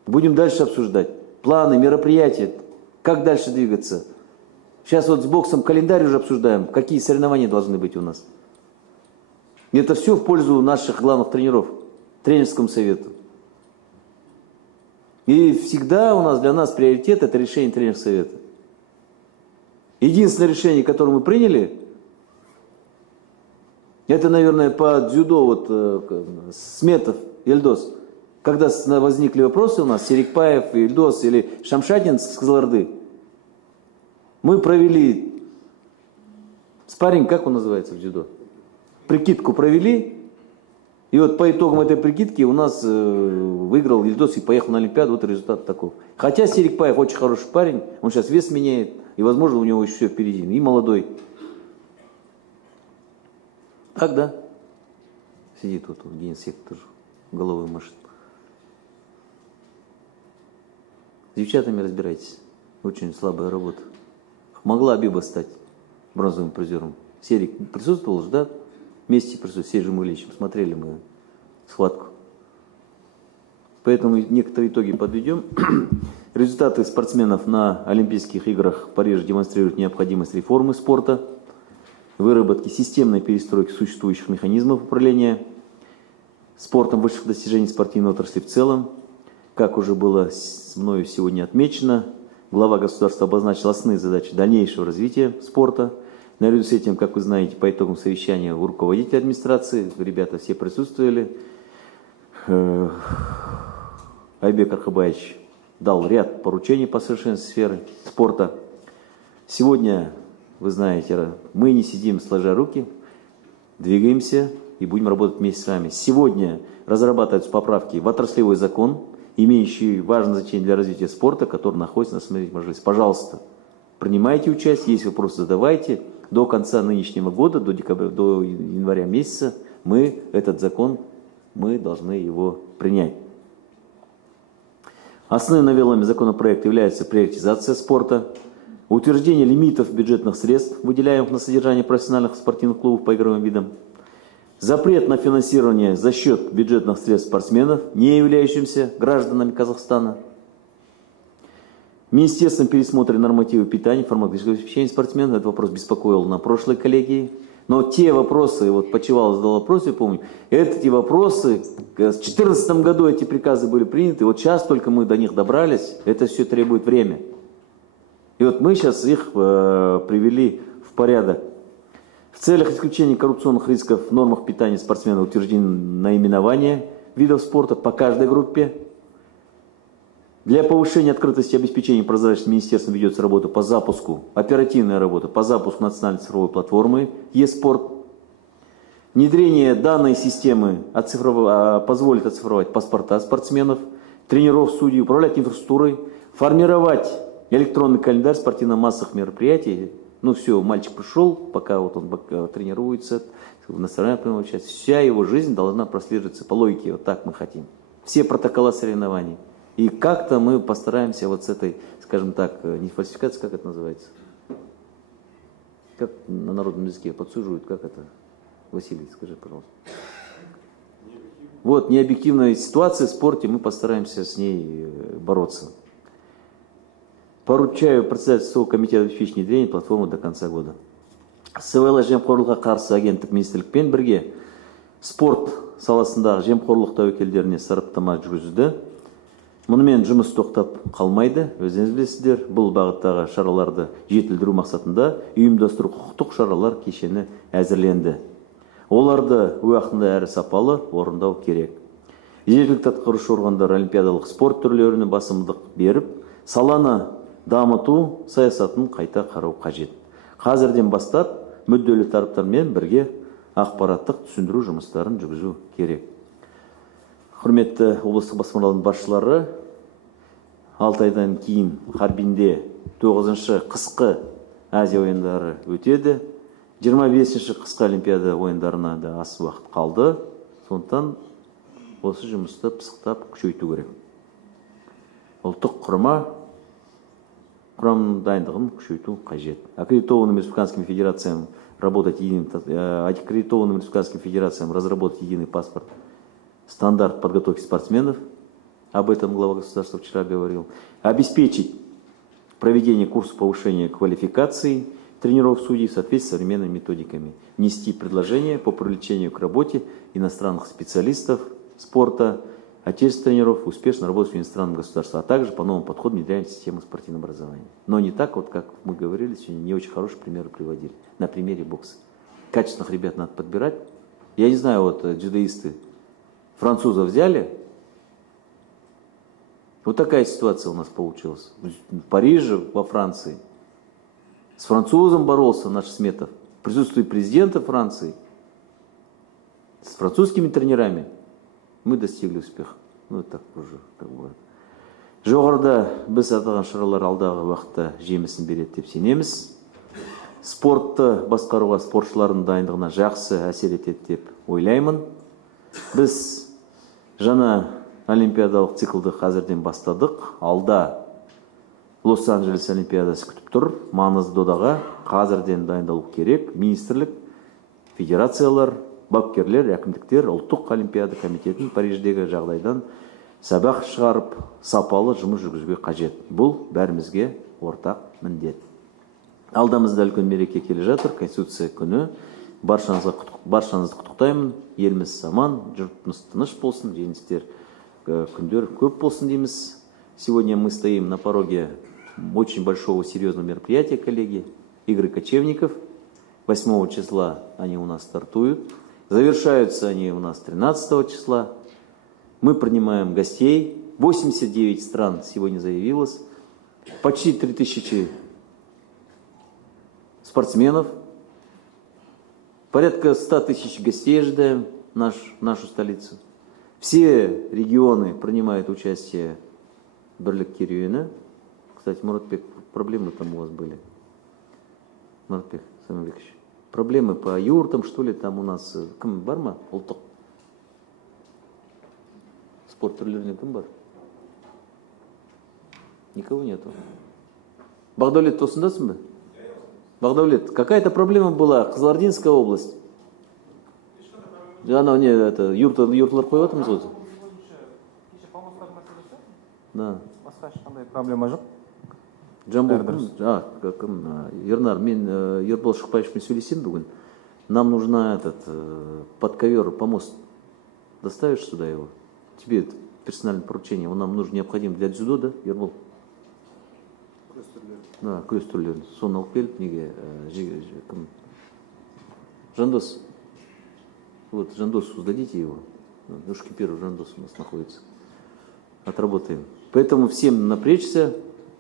будем дальше обсуждать планы, мероприятия, как дальше двигаться. Сейчас с боксом календарь уже обсуждаем, какие соревнования должны быть у нас. И это все в пользу наших главных тренеров, тренерскому совету. И всегда для нас приоритет – это решение тренерского совета. Единственное решение, которое мы приняли, это, наверное, по дзюдо, Сметов, Ильдос. Когда возникли вопросы у нас, Серикпаев, Ильдос или Шамшадин с Кызылорды, мы провели спарринг, как он называется в дзюдо? Прикидку провели. И по итогам этой прикидки у нас выиграл Ильдос и поехал на Олимпиаду. Результат такой. Хотя Серикпаев очень хороший парень, он сейчас вес меняет, и, возможно, у него еще все впереди. И молодой. Так, да? Сидит генсектор, головой машет. С девчатами разбирайтесь. Очень слабая работа. Могла Абиба стать бронзовым призером. Серик присутствовал же, да? Вместе присутствовали с Сержем Ильичем. Смотрели мы схватку. Поэтому некоторые итоги подведем. Результаты спортсменов на Олимпийских играх в Париже демонстрируют необходимость реформы спорта, выработки системной перестройки существующих механизмов управления спортом высших достижений спортивной отрасли в целом. Как уже было мною сегодня отмечено, глава государства обозначил основные задачи дальнейшего развития спорта. Наряду с этим, как вы знаете, по итогам совещания у руководителя администрации, ребята все присутствовали, Айбек Архабаевич дал ряд поручений по совершенству сферы спорта. Сегодня, вы знаете, мы не сидим сложа руки, двигаемся и будем работать вместе с вами. Сегодня разрабатываются поправки в отраслевой закон, имеющий важное значение для развития спорта, который находится на рассмотрении Мажилиса. Пожалуйста, принимайте участие, есть вопросы, задавайте. До конца нынешнего года, до января месяца, этот закон, мы должны его принять. Основными новеллами законопроекта является приоритизация спорта, утверждение лимитов бюджетных средств, выделяемых на содержание профессиональных спортивных клубов по игровым видам, запрет на финансирование за счет бюджетных средств спортсменов, не являющимся гражданами Казахстана, Министерством пересмотра нормативов питания, фармакологического обеспечения спортсменов. Этот вопрос беспокоил на прошлой коллегии. Но те вопросы, вот Почивал задал вопрос, я помню, эти вопросы, в 2014 году эти приказы были приняты, вот сейчас только мы до них добрались, это все требует время. И вот мы сейчас их привели в порядок. В целях исключения коррупционных рисков в нормах питания спортсменов утверждены наименования видов спорта по каждой группе. Для повышения открытости и обеспечения прозрачности министерством ведется работа по запуску, оперативная работа по запуску национальной цифровой платформы e-спорт. Внедрение данной системы позволит оцифровать паспорта спортсменов, тренеров, судей, управлять инфраструктурой, формировать электронный календарь спортивно-массовых мероприятий. Ну все, мальчик пришел, пока вот он тренируется, в национальном принимает участие. Вся его жизнь должна прослеживаться по логике, вот так мы хотим. Все протоколы соревнований. И как-то мы постараемся вот с этой, скажем так, не фальсификация, как это называется? Как на народном языке подсуживают, как это? Василий, скажи, пожалуйста. Вот, необъективная ситуация в спорте, мы постараемся с ней бороться. Поручаю председательству комитета обеспечения внедрения платформы до конца года. Сыбайлас жемқорлыққа қарсы агенттік министрлікпен бірге спорт саласындағы жемқорлық тәуекелдеріне сараптама жүргізді. Мұнымен жұмыс тоқтап қалмайды, өзіңіз білесіздер, бұл бағыттағы шараларды жетілдіру мақсатында ұйымдастыру құқықтық шаралар кешені әзірленді. Оларды уақытында әрі сапалы орындау керек. Жергілікті атқарушы органдар олимпиадалық спорт түрлеріне басымдық беріп, саланы дамыту саясатын қайта қарау қажет. Қазірден бастап мүдделі тараптармен бірге ақпараттық түсіндіру жұмыстарын жүргізу керек. Құрметті облыстық басқармалардың басшылары, 6 айдан кейін Харбинде 9-шы қысқы Азия ойындары өтеді. 25-ші қысқы Олимпиада ойындарына да аз уақыт қалды. Сондықтан осы жұмысты пысықтап күшейту керек. Ұлттық құрамның дайындығын күшейту қажет. Аккредитованным республиканским федерациям разработать единый паспорт, стандарт подготовки спортсменов, об этом глава государства вчера говорил, обеспечить проведение курсов повышения квалификации тренеров судей в соответствии с современными методиками, внести предложения по привлечению к работе иностранных специалистов спорта, отечественных тренеров, успешно работать в иностранном государстве, а также по новому подходу внедряем систему спортивного образования. Но не так, вот как мы говорили, сегодня не очень хорошие примеры приводили. На примере бокса. Качественных ребят надо подбирать. Я не знаю, вот дзюдоисты французов взяли. Вот такая ситуация у нас получилась. В Париже, во Франции. С французом боролся наш Сметов. В присутствии президента Франции. С французскими тренерами мы достигли успеха. Ну, так уже как бывает. Жоғарыда біз аталған шаралар алдағы уақытта жемісін береді деп сенеміз. Спортты басқаруға спортшылардың дайындығына жақсы әсер етеді деп ойлаймын. Біз жаңа олимпиадалық циклды қазірден бастадық. Алда Лос-Анджелес олимпиадасы күтіп тұр. Маңызды додаға қазірден дайындалу керек. Министрлік, федерациялар, бапкерлер, әкімдіктер, ұлттық олимпиада комитетін Париждегі жағдайдан сабақ шығарып, сапалы жұмыс жүргізуге қажет. Бұл бәрімізге ортақ міндет. Алдамызда үлкен мереке келе жатыр, Конституция күні. Баршаңызды құттықтаймын. Еліміз аман, жұртымыз тыныш болсын, жеңістер күндер көп болсын дейміз. Сегодня мы стоим на пороге очень большого серьезного мероприятия, коллеги. Игры кочевников. 8 числа они у нас стартуют. Завершаются они у нас 13 числа. Мы принимаем гостей. 89 стран сегодня заявилось. Почти 3000 спортсменов. Порядка 100 тысяч гостей ожидаем нашу столицу. Все регионы принимают участие в Бірлік керуені. Кстати, Муратбек, проблемы там у вас были. Муратбек Самовикович. Проблемы по юртам, что ли, там у нас. Кім бар ма? Ұлттық спорт түрлерінен кім бар? Никого нету. Багдавлет, тосындасың ба? Багдавлет, какая-то проблема была, Қызылординская область. Анау не, это, юртлар қойып отырмыз ғой. Да. Басқа ешқандай проблема жоқ. Жамбыл, Ернар, мен Ербол Шықпаевпен сөйлесем бүгін. Нам нужна под ковер помост. Доставишь сюда его? Тебе это персональное поручение. Он нам нужен, необходим для дзюдо, да, Ербол? Да, күрес түрлерін. Соны алып келіп, неге Жандос. Вот, Жандос, сдадите его. Ножки первый Жандос у нас находится. Отработаем. Поэтому всем напрячься,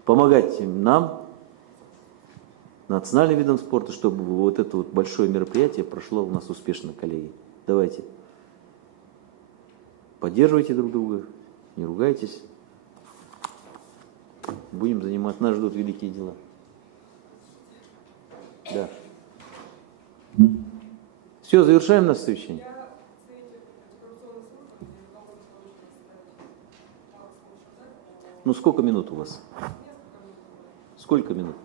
помогать нам, национальным видом спорта, чтобы вот это вот большое мероприятие прошло у нас успешно, коллеги. Давайте. Поддерживайте друг друга, не ругайтесь. Будем заниматься, нас ждут великие дела. Да. Все, завершаем наше совещание. Ну, сколько минут у вас? Сколько минут?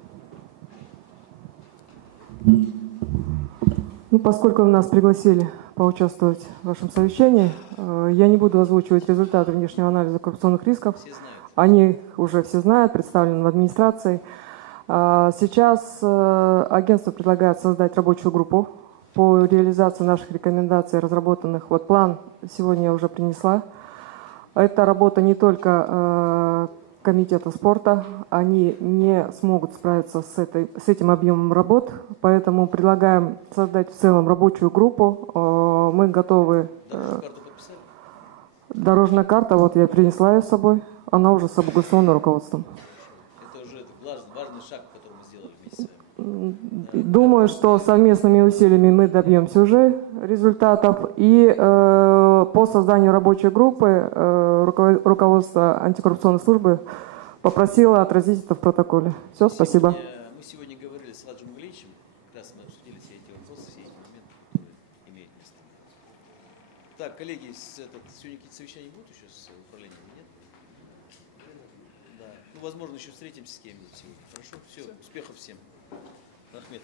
Ну, поскольку вы нас пригласили поучаствовать в вашем совещании, я не буду озвучивать результаты внешнего анализа коррупционных рисков. Они уже все знают, представлены в администрации. Сейчас агентство предлагает создать рабочую группу по реализации наших рекомендаций, разработанных. Вот план сегодня я уже принесла. Это работа не только комитета спорта, они не смогут справиться с этим объемом работ, поэтому предлагаем создать в целом рабочую группу. Мы готовы. Дорожная карта, вот я принесла ее с собой, она уже согласована руководством. Это уже важный шаг, который мы сделали вместе с вами. Думаю, что совместными усилиями мы добьемся уже результатов. И по созданию рабочей группы руководство антикоррупционной службы попросило отразить это в протоколе. Все, спасибо. Мы сегодня говорили с Раджем Ильичем, как раз мы обсудили все эти вопросы, все эти моменты, которые имеют место. Так, коллеги, сегодня какие-то совещания будут еще с управлением, нет? Да. Ну, возможно, еще встретимся с кем-нибудь сегодня. Хорошо? Все, успехов всем. Ахмед.